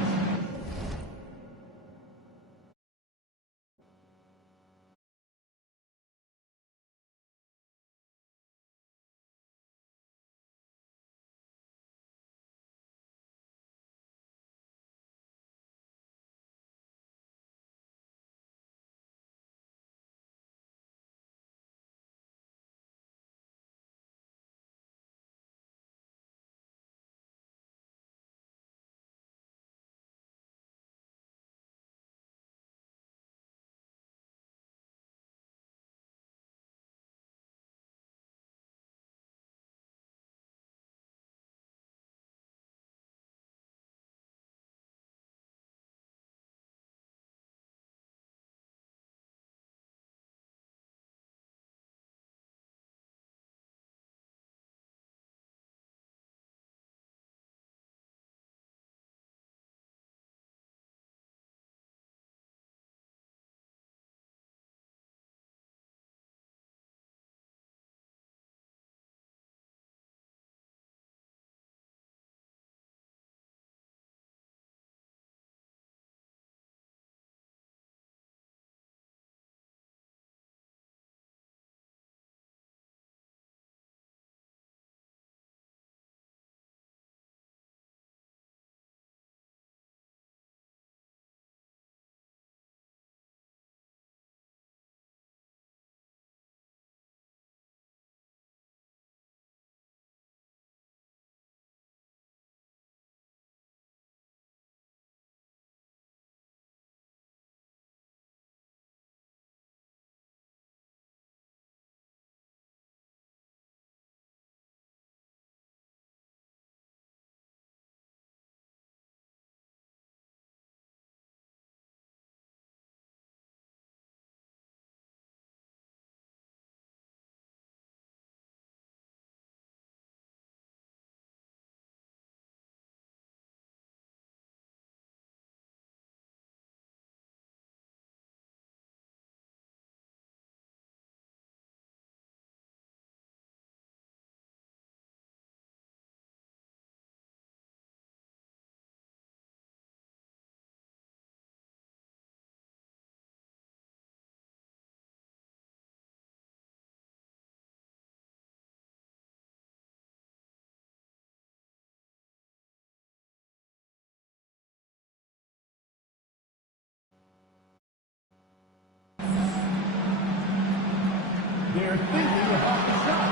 They're thinking about the shot.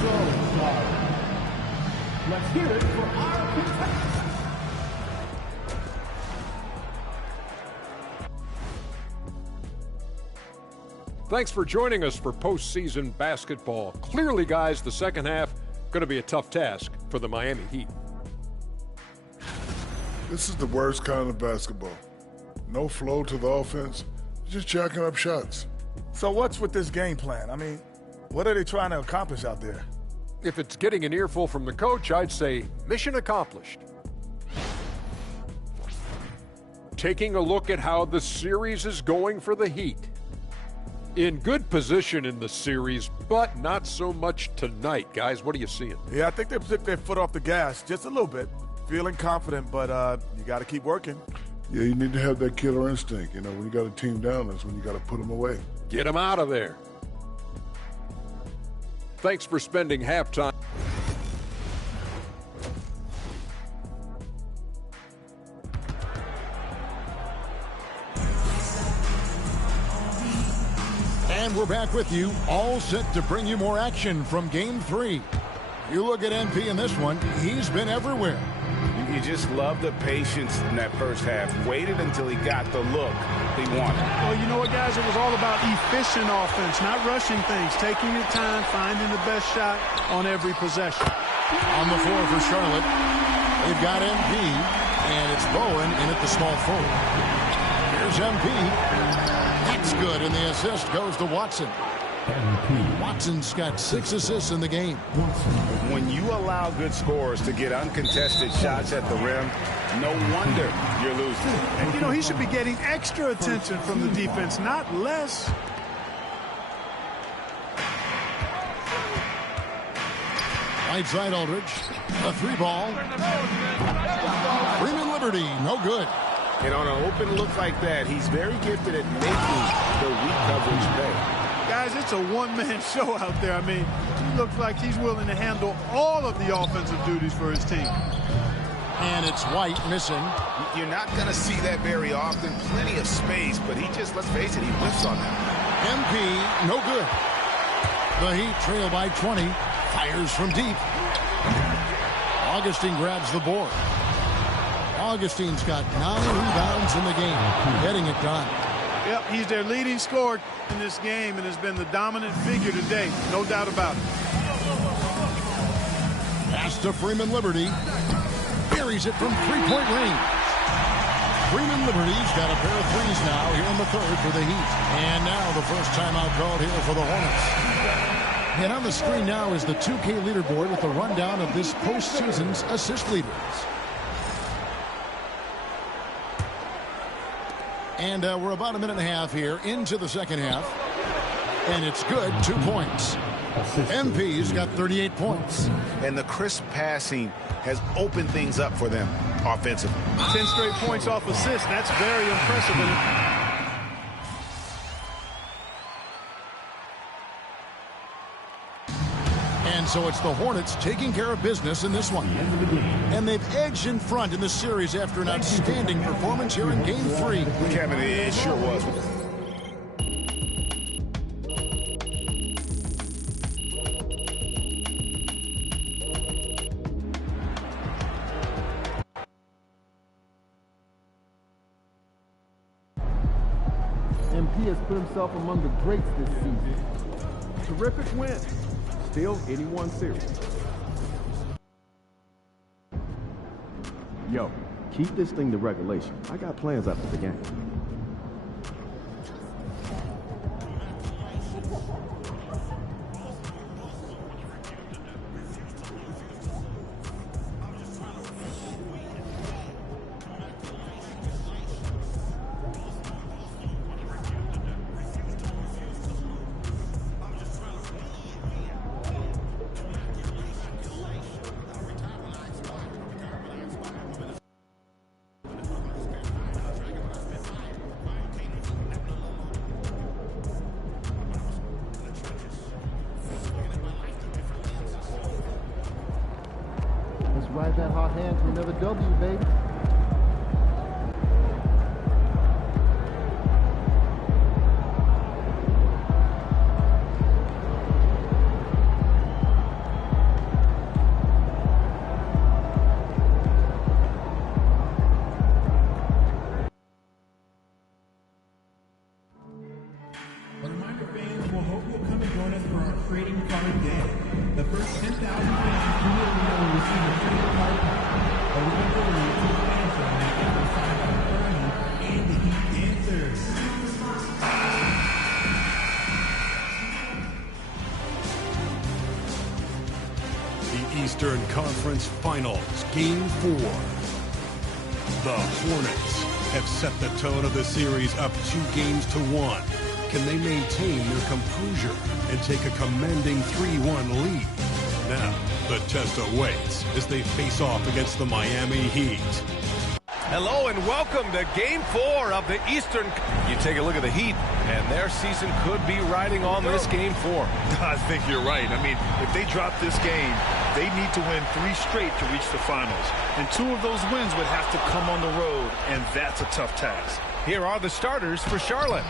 So sorry. Let's hear it for our contestants. Thanks for joining us for postseason basketball. Clearly, guys, the second half going to be a tough task for the Miami Heat. This is the worst kind of basketball. No flow to the offense, just jacking up shots. So what's with this game plan? I mean, what are they trying to accomplish out there? If it's getting an earful from the coach, I'd say mission accomplished. Taking a look at how the series is going for the Heat. in good position in the series, but not so much tonight. Guys, what are you seeing? Yeah, I think they took their foot off the gas just a little bit. Feeling confident, but you got to keep working. Yeah, you need to have that killer instinct. You know, when you got a team down, that's when you got to put them away. Get them out of there. Thanks for spending halftime. And we're back with you, all set to bring you more action from Game 3. You look at MP in this one, he's been everywhere. You just love the patience in that first half. Waited until he got the look he wanted. Well, you know what, guys? It was all about efficient offense, not rushing things, taking your time, finding the best shot on every possession. On the floor for Charlotte, they've got MP, and it's Bowen in at the small forward. Here's MP. That's good, and the assist goes to Watson. Watson's got 6 assists in the game. When you allow good scorers to get uncontested shots at the rim, no wonder you're losing. And, you know, he should be getting extra attention from the defense, not less. Right side Aldridge. A 3-ball. Freeman Liberty, no good. And on an open look like that, he's very gifted at making the weak coverage pay. Guys, it's a one-man show out there. I mean, he looks like he's willing to handle all of the offensive duties for his team. And it's White missing. You're not going to see that very often. Plenty of space, but he just, let's face it, he whiffs on that. MP, no good. The Heat trail by 20. Fires from deep. Augustine grabs the board. Augustine's got 9 rebounds in the game, getting it done. Yep, he's their leading scorer in this game and has been the dominant figure today, no doubt about it. Pass to Freeman Liberty. Buries it from three-point range. Freeman Liberty's got a pair of threes now here in the third for the Heat. And now the first timeout called here for the Hornets. And on the screen now is the 2K leaderboard with a rundown of this postseason's assist leaders. And we're about a minute and a half here into the second half. And it's good, 2 points. MP's got 38 points. And the crisp passing has opened things up for them offensively. 10 straight points off assists. That's very impressive. And so it's the Hornets taking care of business in this one. And they've edged in front in the series after an outstanding performance here in Game 3. Kevin, it sure was. MP has put himself among the greats this season. Terrific win. Still anyone serious. Yo, keep this thing to regulation. I got plans after the game. Ride that hot hand to another W, baby. A reminder, fans, we'll hope you'll come and join us for our trading card day. The first 10,000 fans will receive a trading card pack. A reminder to the fans that make every sign by Bernie and the Heat Dancers. The Eastern Conference Finals, Game 4. The Hornets have set the tone of the series up 2 games to 1. can they maintain their composure and take a commanding 3-1 lead? Now, the test awaits as they face off against the Miami Heat. Hello and welcome to Game 4 of the Eastern. You take a look at the Heat, and their season could be riding on this Game 4. I think you're right. I mean, if they drop this game, they need to win 3 straight to reach the finals. And 2 of those wins would have to come on the road, and that's a tough task. Here are the starters for Charlotte.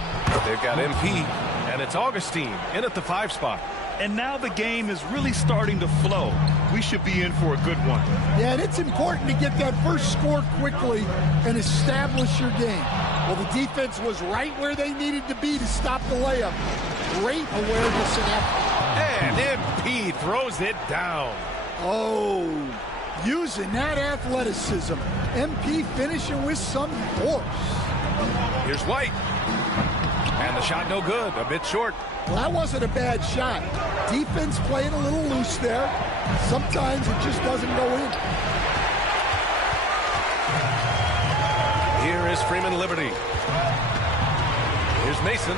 They've got MP, and it's Augustine in at the 5 spot. And now the game is really starting to flow. We should be in for a good one. Yeah, and it's important to get that first score quickly and establish your game. Well, the defense was right where they needed to be to stop the layup. Great awareness and effort. And MP throws it down. Oh, using that athleticism. MP finishing with some force. Here's White. And the shot no good, a bit short. Well, that wasn't a bad shot. Defense playing a little loose there. Sometimes it just doesn't go in. Here is Freeman Liberty. Here's Mason.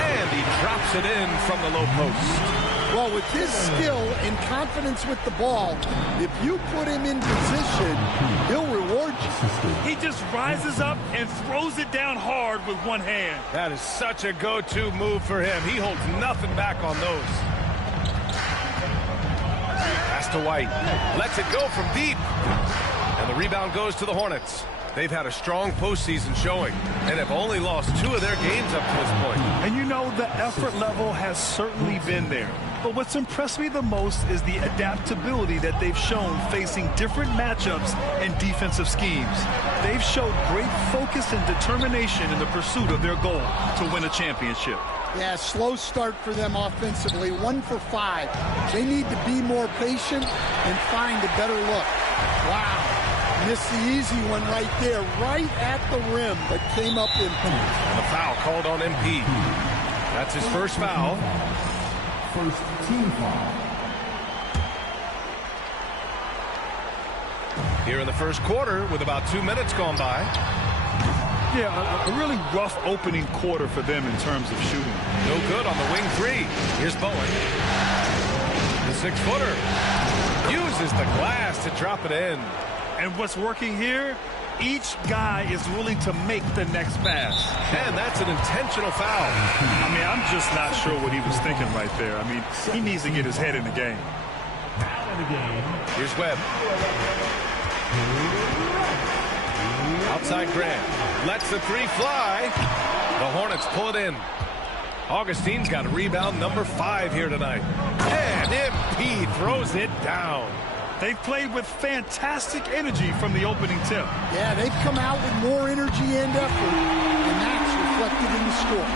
And he drops it in from the low post. Well, with his skill and confidence with the ball, if you put him in position, he'll reward you. He just rises up and throws it down hard with one hand. That is such a go-to move for him. He holds nothing back on those. Pass to White. Lets it go from deep. And the rebound goes to the Hornets. They've had a strong postseason showing and have only lost 2 of their games up to this point. And you know, the effort level has certainly been there. But what's impressed me the most is the adaptability that they've shown facing different matchups and defensive schemes. They've showed great focus and determination in the pursuit of their goal to win a championship. Yeah, slow start for them offensively, 1 for 5. They need to be more patient and find a better look. Wow. Missed the easy one right there, right at the rim, but came up empty. And a foul called on MP. That's his first foul. First team foul. Here in the first quarter with about 2 minutes gone by. Yeah, a really rough opening quarter for them in terms of shooting. No good on the wing 3. Here's Bowen. The 6-footer. Uses the glass to drop it in. And what's working here, each guy is willing to make the next pass. And that's an intentional foul. I mean, I'm just not sure what he was thinking right there. I mean, he needs to get his head in the game. Here's Webb. Outside Grant. Lets the 3 fly. The Hornets pull it in. Augustine's got a rebound number 5 here tonight. And MP throws it down. They've played with fantastic energy from the opening tip. Yeah, they've come out with more energy and effort, and that's reflected in the score.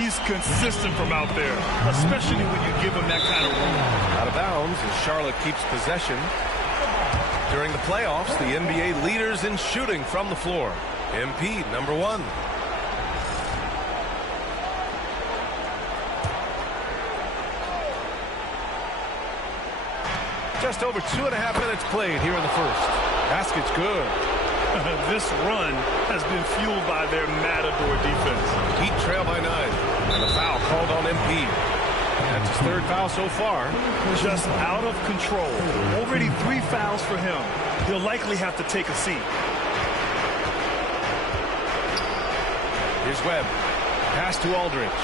He's consistent from out there, especially when you give him that kind of room. Out of bounds as Charlotte keeps possession. During the playoffs, the NBA leaders in shooting from the floor. MP, number 1. Just over 2.5 minutes played here in the first. Basket's good. This run has been fueled by their Matador defense. Heat trail by 9. And a foul called on MP. That's his 3rd foul so far. Just out of control. Already 3 fouls for him. He'll likely have to take a seat. Here's Webb. Pass to Aldridge.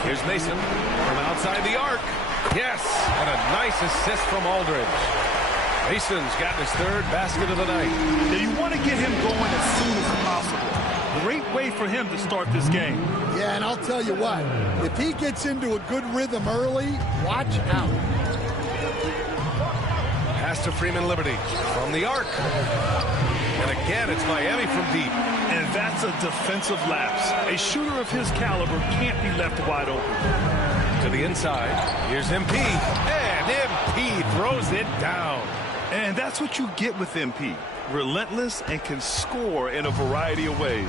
Here's Mason from outside the arc. Yes, and a nice assist from Aldridge. Mason's gotten his 3rd basket of the night. Now you want to get him going as soon as possible. Great way for him to start this game. Yeah, and I'll tell you what, if he gets into a good rhythm early, watch out. Pass to Freeman Liberty from the arc. And again, it's Miami from deep. And that's a defensive lapse. A shooter of his caliber can't be left wide open. To the inside, here's MP. And MP throws it down. And that's what you get with MP. Relentless and can score in a variety of ways.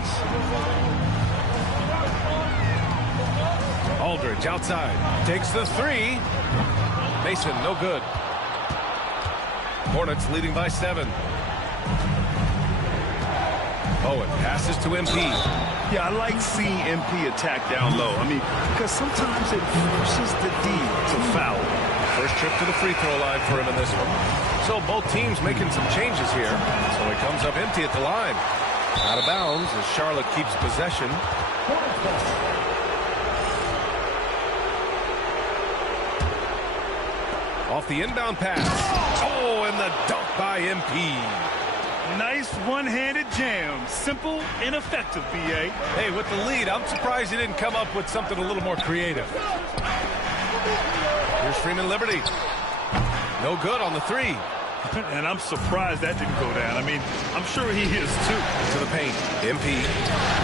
Aldridge outside. Takes the 3. Mason, no good. Hornets leading by 7. Owen passes to MP. Yeah, I like seeing MP attack down low. I mean, because sometimes it forces the D to foul. First trip to the free throw line for him in this one. So both teams making some changes here. So he comes up empty at the line. Out of bounds as Charlotte keeps possession. Off the inbound pass. Oh, and the dunk by MP. Nice one-handed jam. Simple and effective, B.A. Hey, with the lead, I'm surprised he didn't come up with something a little more creative. Here's Freeman Liberty. No good on the three. And I'm surprised that didn't go down. I mean, I'm sure he is too. To the paint. MP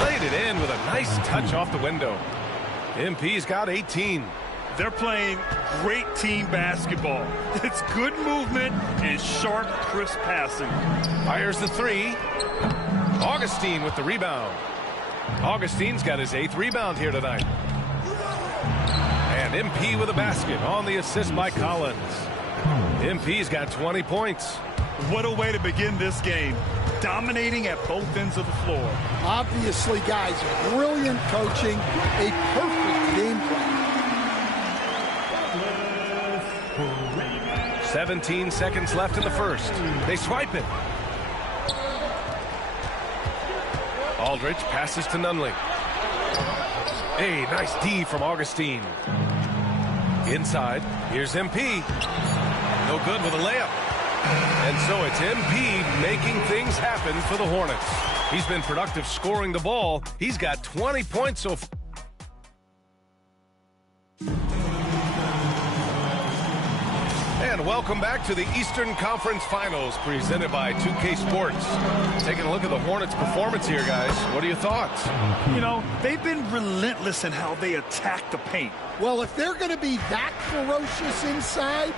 laid it in with a nice touch off the window. MP's got 18. They're playing great team basketball. It's good movement and sharp, crisp passing. Fires the three. Augustine with the rebound. Augustine's got his 8th rebound here tonight. And MP with a basket on the assist by Collins. MP's got 20 points. What a way to begin this game. Dominating at both ends of the floor. Obviously, guys, brilliant coaching, a perfect game plan. 17 seconds left in the first. They swipe it. Aldridge passes to Nunley. Hey, nice D from Augustine. Inside, here's MP. No good with a layup. And so it's MP making things happen for the Hornets. He's been productive scoring the ball. He's got 20 points so far. And welcome back to the Eastern Conference Finals presented by 2K Sports. Taking a look at the Hornets' performance here, guys. What are your thoughts? You know, they've been relentless in how they attack the paint. Well, if they're going to be that ferocious inside,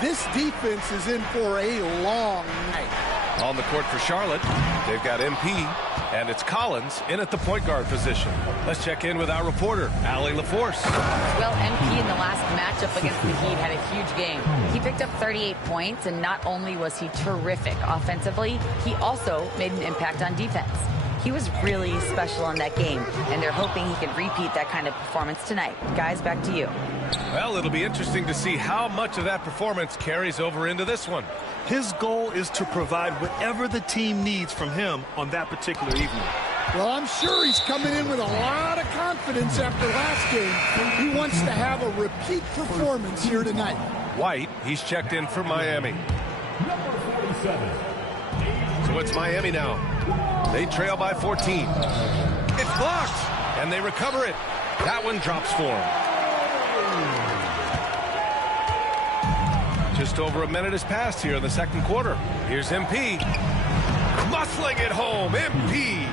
this defense is in for a long night. On the court for Charlotte, they've got MP, and it's Collins in at the point guard position. Let's check in with our reporter, Allie LaForce. Well, MP in the last matchup against the Heat had a huge game. He picked up 38 points, and not only was he terrific offensively, he also made an impact on defense. He was really special in that game, and they're hoping he can repeat that kind of performance tonight. Guys, back to you. Well, it'll be interesting to see how much of that performance carries over into this one. His goal is to provide whatever the team needs from him on that particular evening. Well, I'm sure he's coming in with a lot of confidence after last game. He wants to have a repeat performance here tonight. White, he's checked in for Miami. So it's Miami now. They trail by 14. It's blocked, and they recover it. That one drops for him. Just over a minute has passed here in the second quarter. Here's MP. Muscling it home, MP.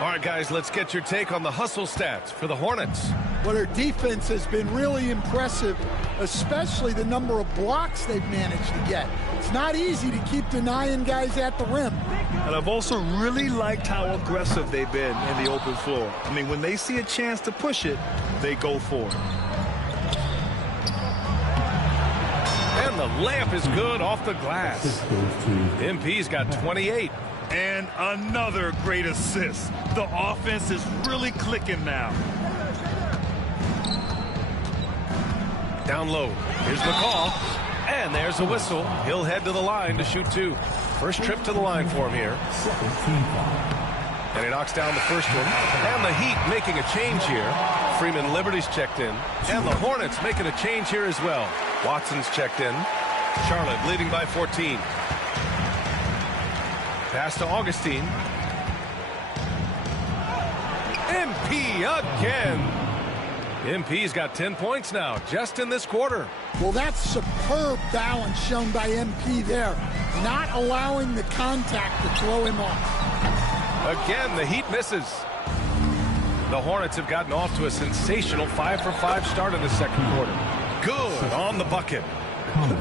All right, guys, let's get your take on the hustle stats for the Hornets. Well, their defense has been really impressive, especially the number of blocks they've managed to get. It's not easy to keep denying guys at the rim. And I've also really liked how aggressive they've been in the open floor. I mean, when they see a chance to push it, they go for it. And the layup is good off the glass. MP's got 28. And another great assist. The offense is really clicking now. Down low. Here's McCall. And there's a whistle. He'll head to the line to shoot two. First trip to the line for him here. And he knocks down the first one. And the Heat making a change here. Freeman Liberty's checked in. And the Hornets making a change here as well. Watson's checked in. Charlotte leading by 14. Pass to Augustine. MP again. MP's got 10 points now, just in this quarter. Well, that's superb balance shown by MP there, not allowing the contact to throw him off. Again, the Heat misses. The Hornets have gotten off to a sensational 5-for-5 start in the second quarter. Good on the bucket.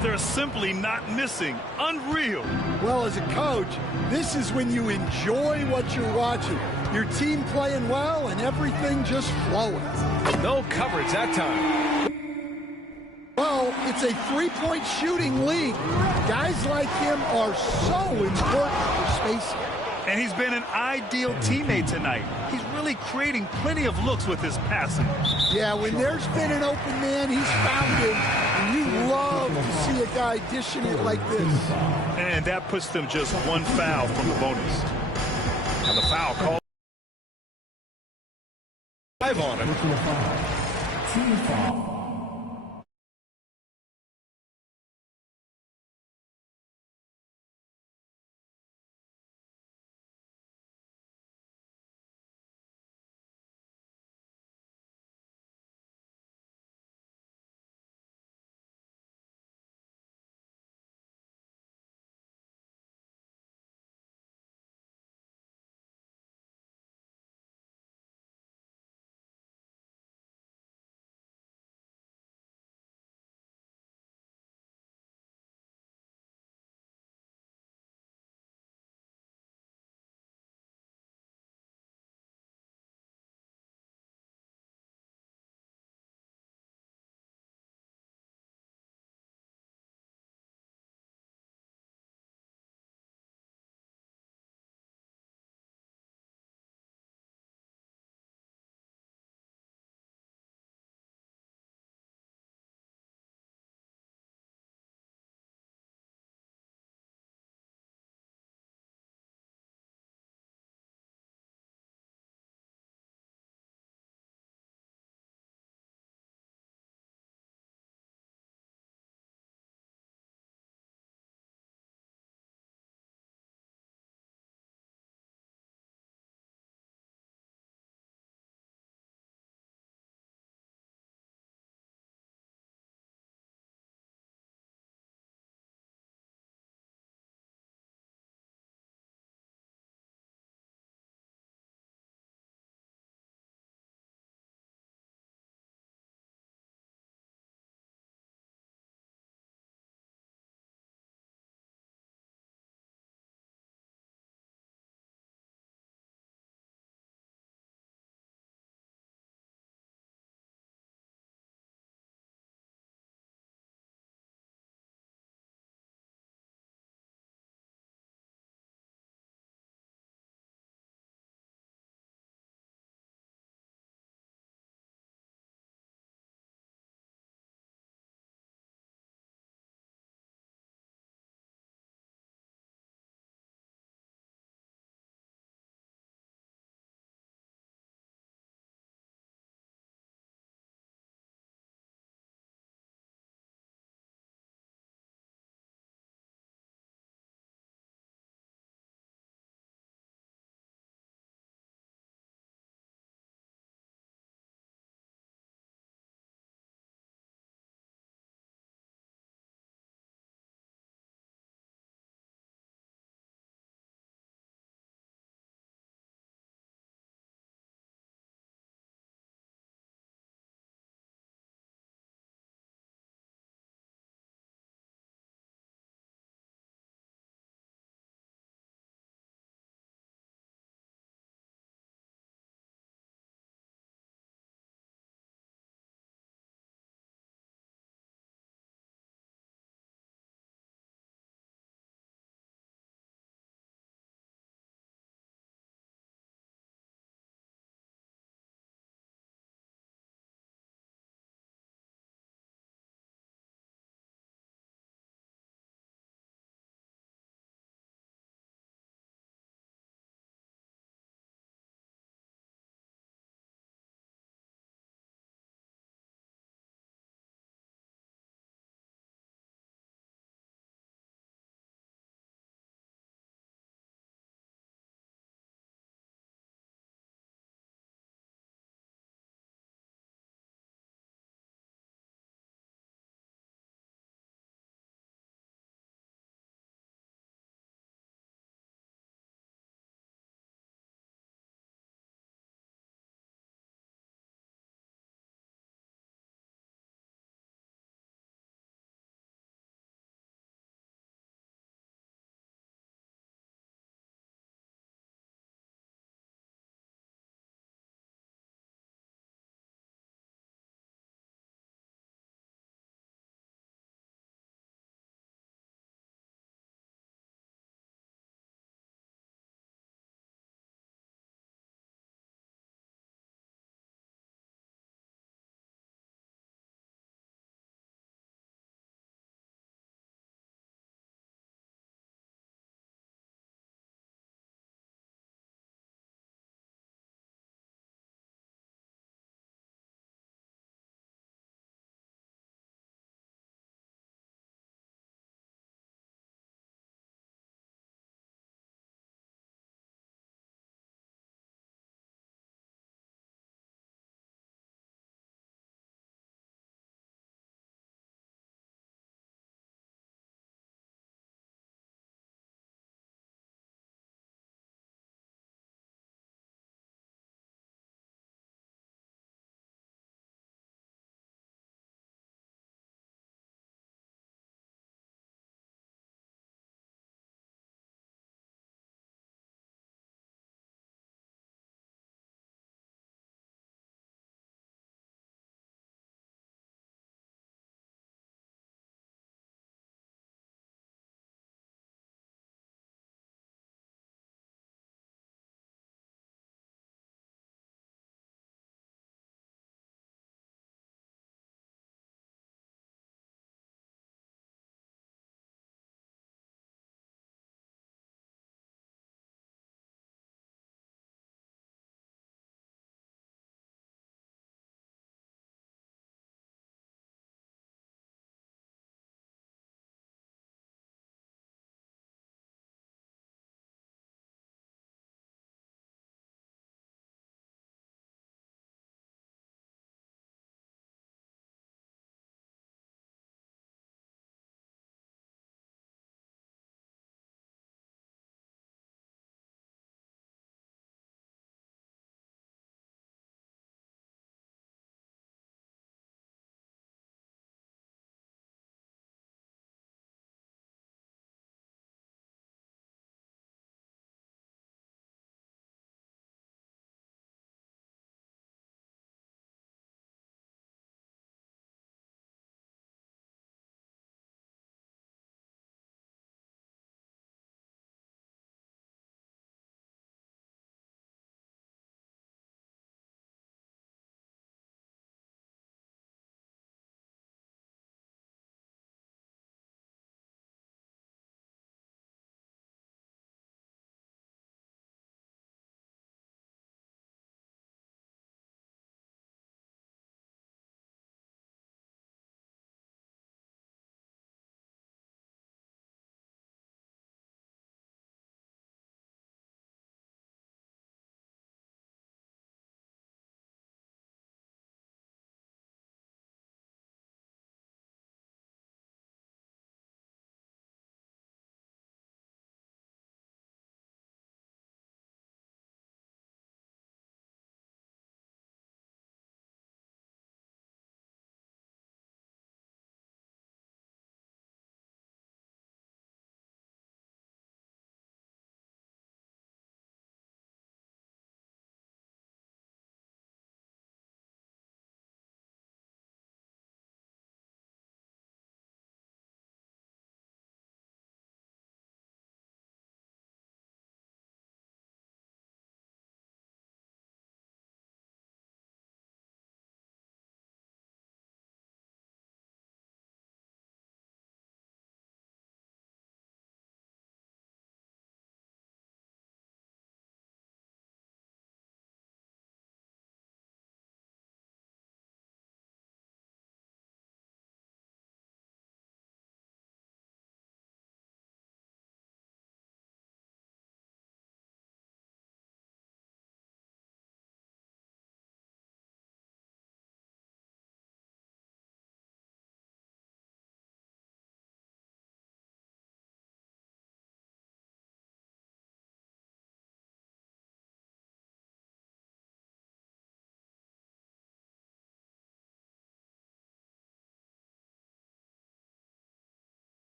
They're simply not missing. Unreal. Well, as a coach, this is when you enjoy what you're watching. Your team playing well and everything just flowing. No coverage that time. Well, it's a three-point shooting league. Guys like him are so important for spacing. And he's been an ideal teammate tonight. He's really creating plenty of looks with his passing. Yeah, when there's been an open man, he's found him. And you love to see a guy dishing it like this. And that puts them just one foul from the bonus. And the foul called. 5 on him. Team foul.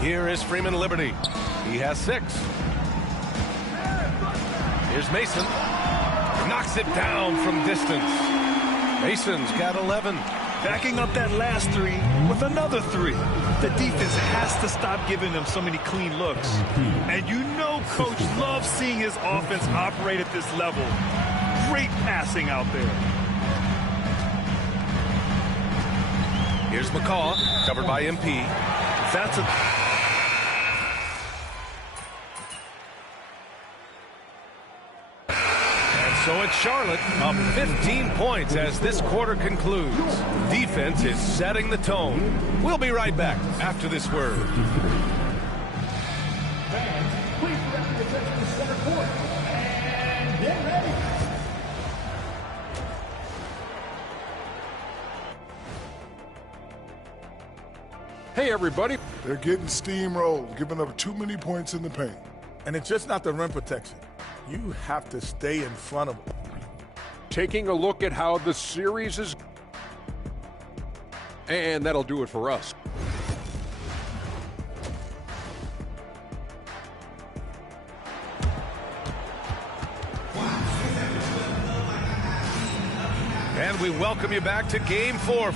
Here is Freeman Liberty. He has 6. Here's Mason. Knocks it down from distance. Mason's got 11. Backing up that last 3 with another 3. The defense has to stop giving them so many clean looks. And you know Coach loves seeing his offense operate at this level. Great passing out there. Here's McCaw, covered by MP. That's a... So it's Charlotte up 15 points as this quarter concludes. Defense is setting the tone. We'll be right back after this word. Fans, please direct your attention to center court and get ready. Hey, everybody. They're getting steamrolled, giving up too many points in the paint. And it's just not the rim protection. You have to stay in front of them. Taking a look at how the series is. And that'll do it for us. And we welcome you back to Game 4.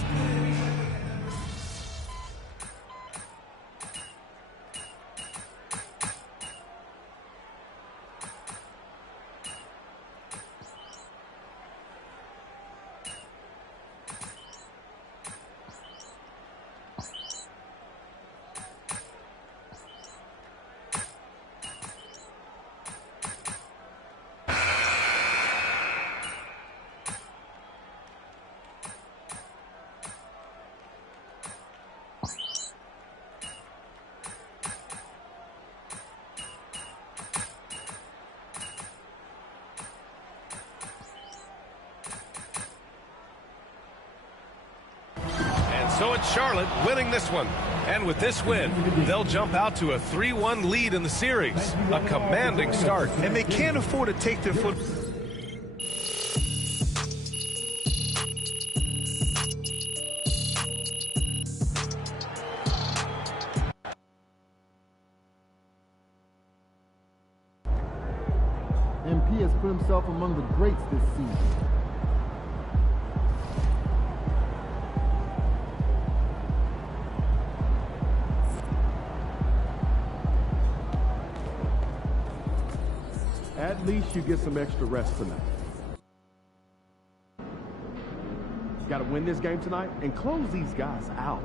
So it's Charlotte winning this one. And with this win, they'll jump out to a 3-1 lead in the series. A commanding start. And they can't afford to take their foot... MP has put himself among the greats this season. At least you get some extra rest tonight. Got to win this game tonight and close these guys out.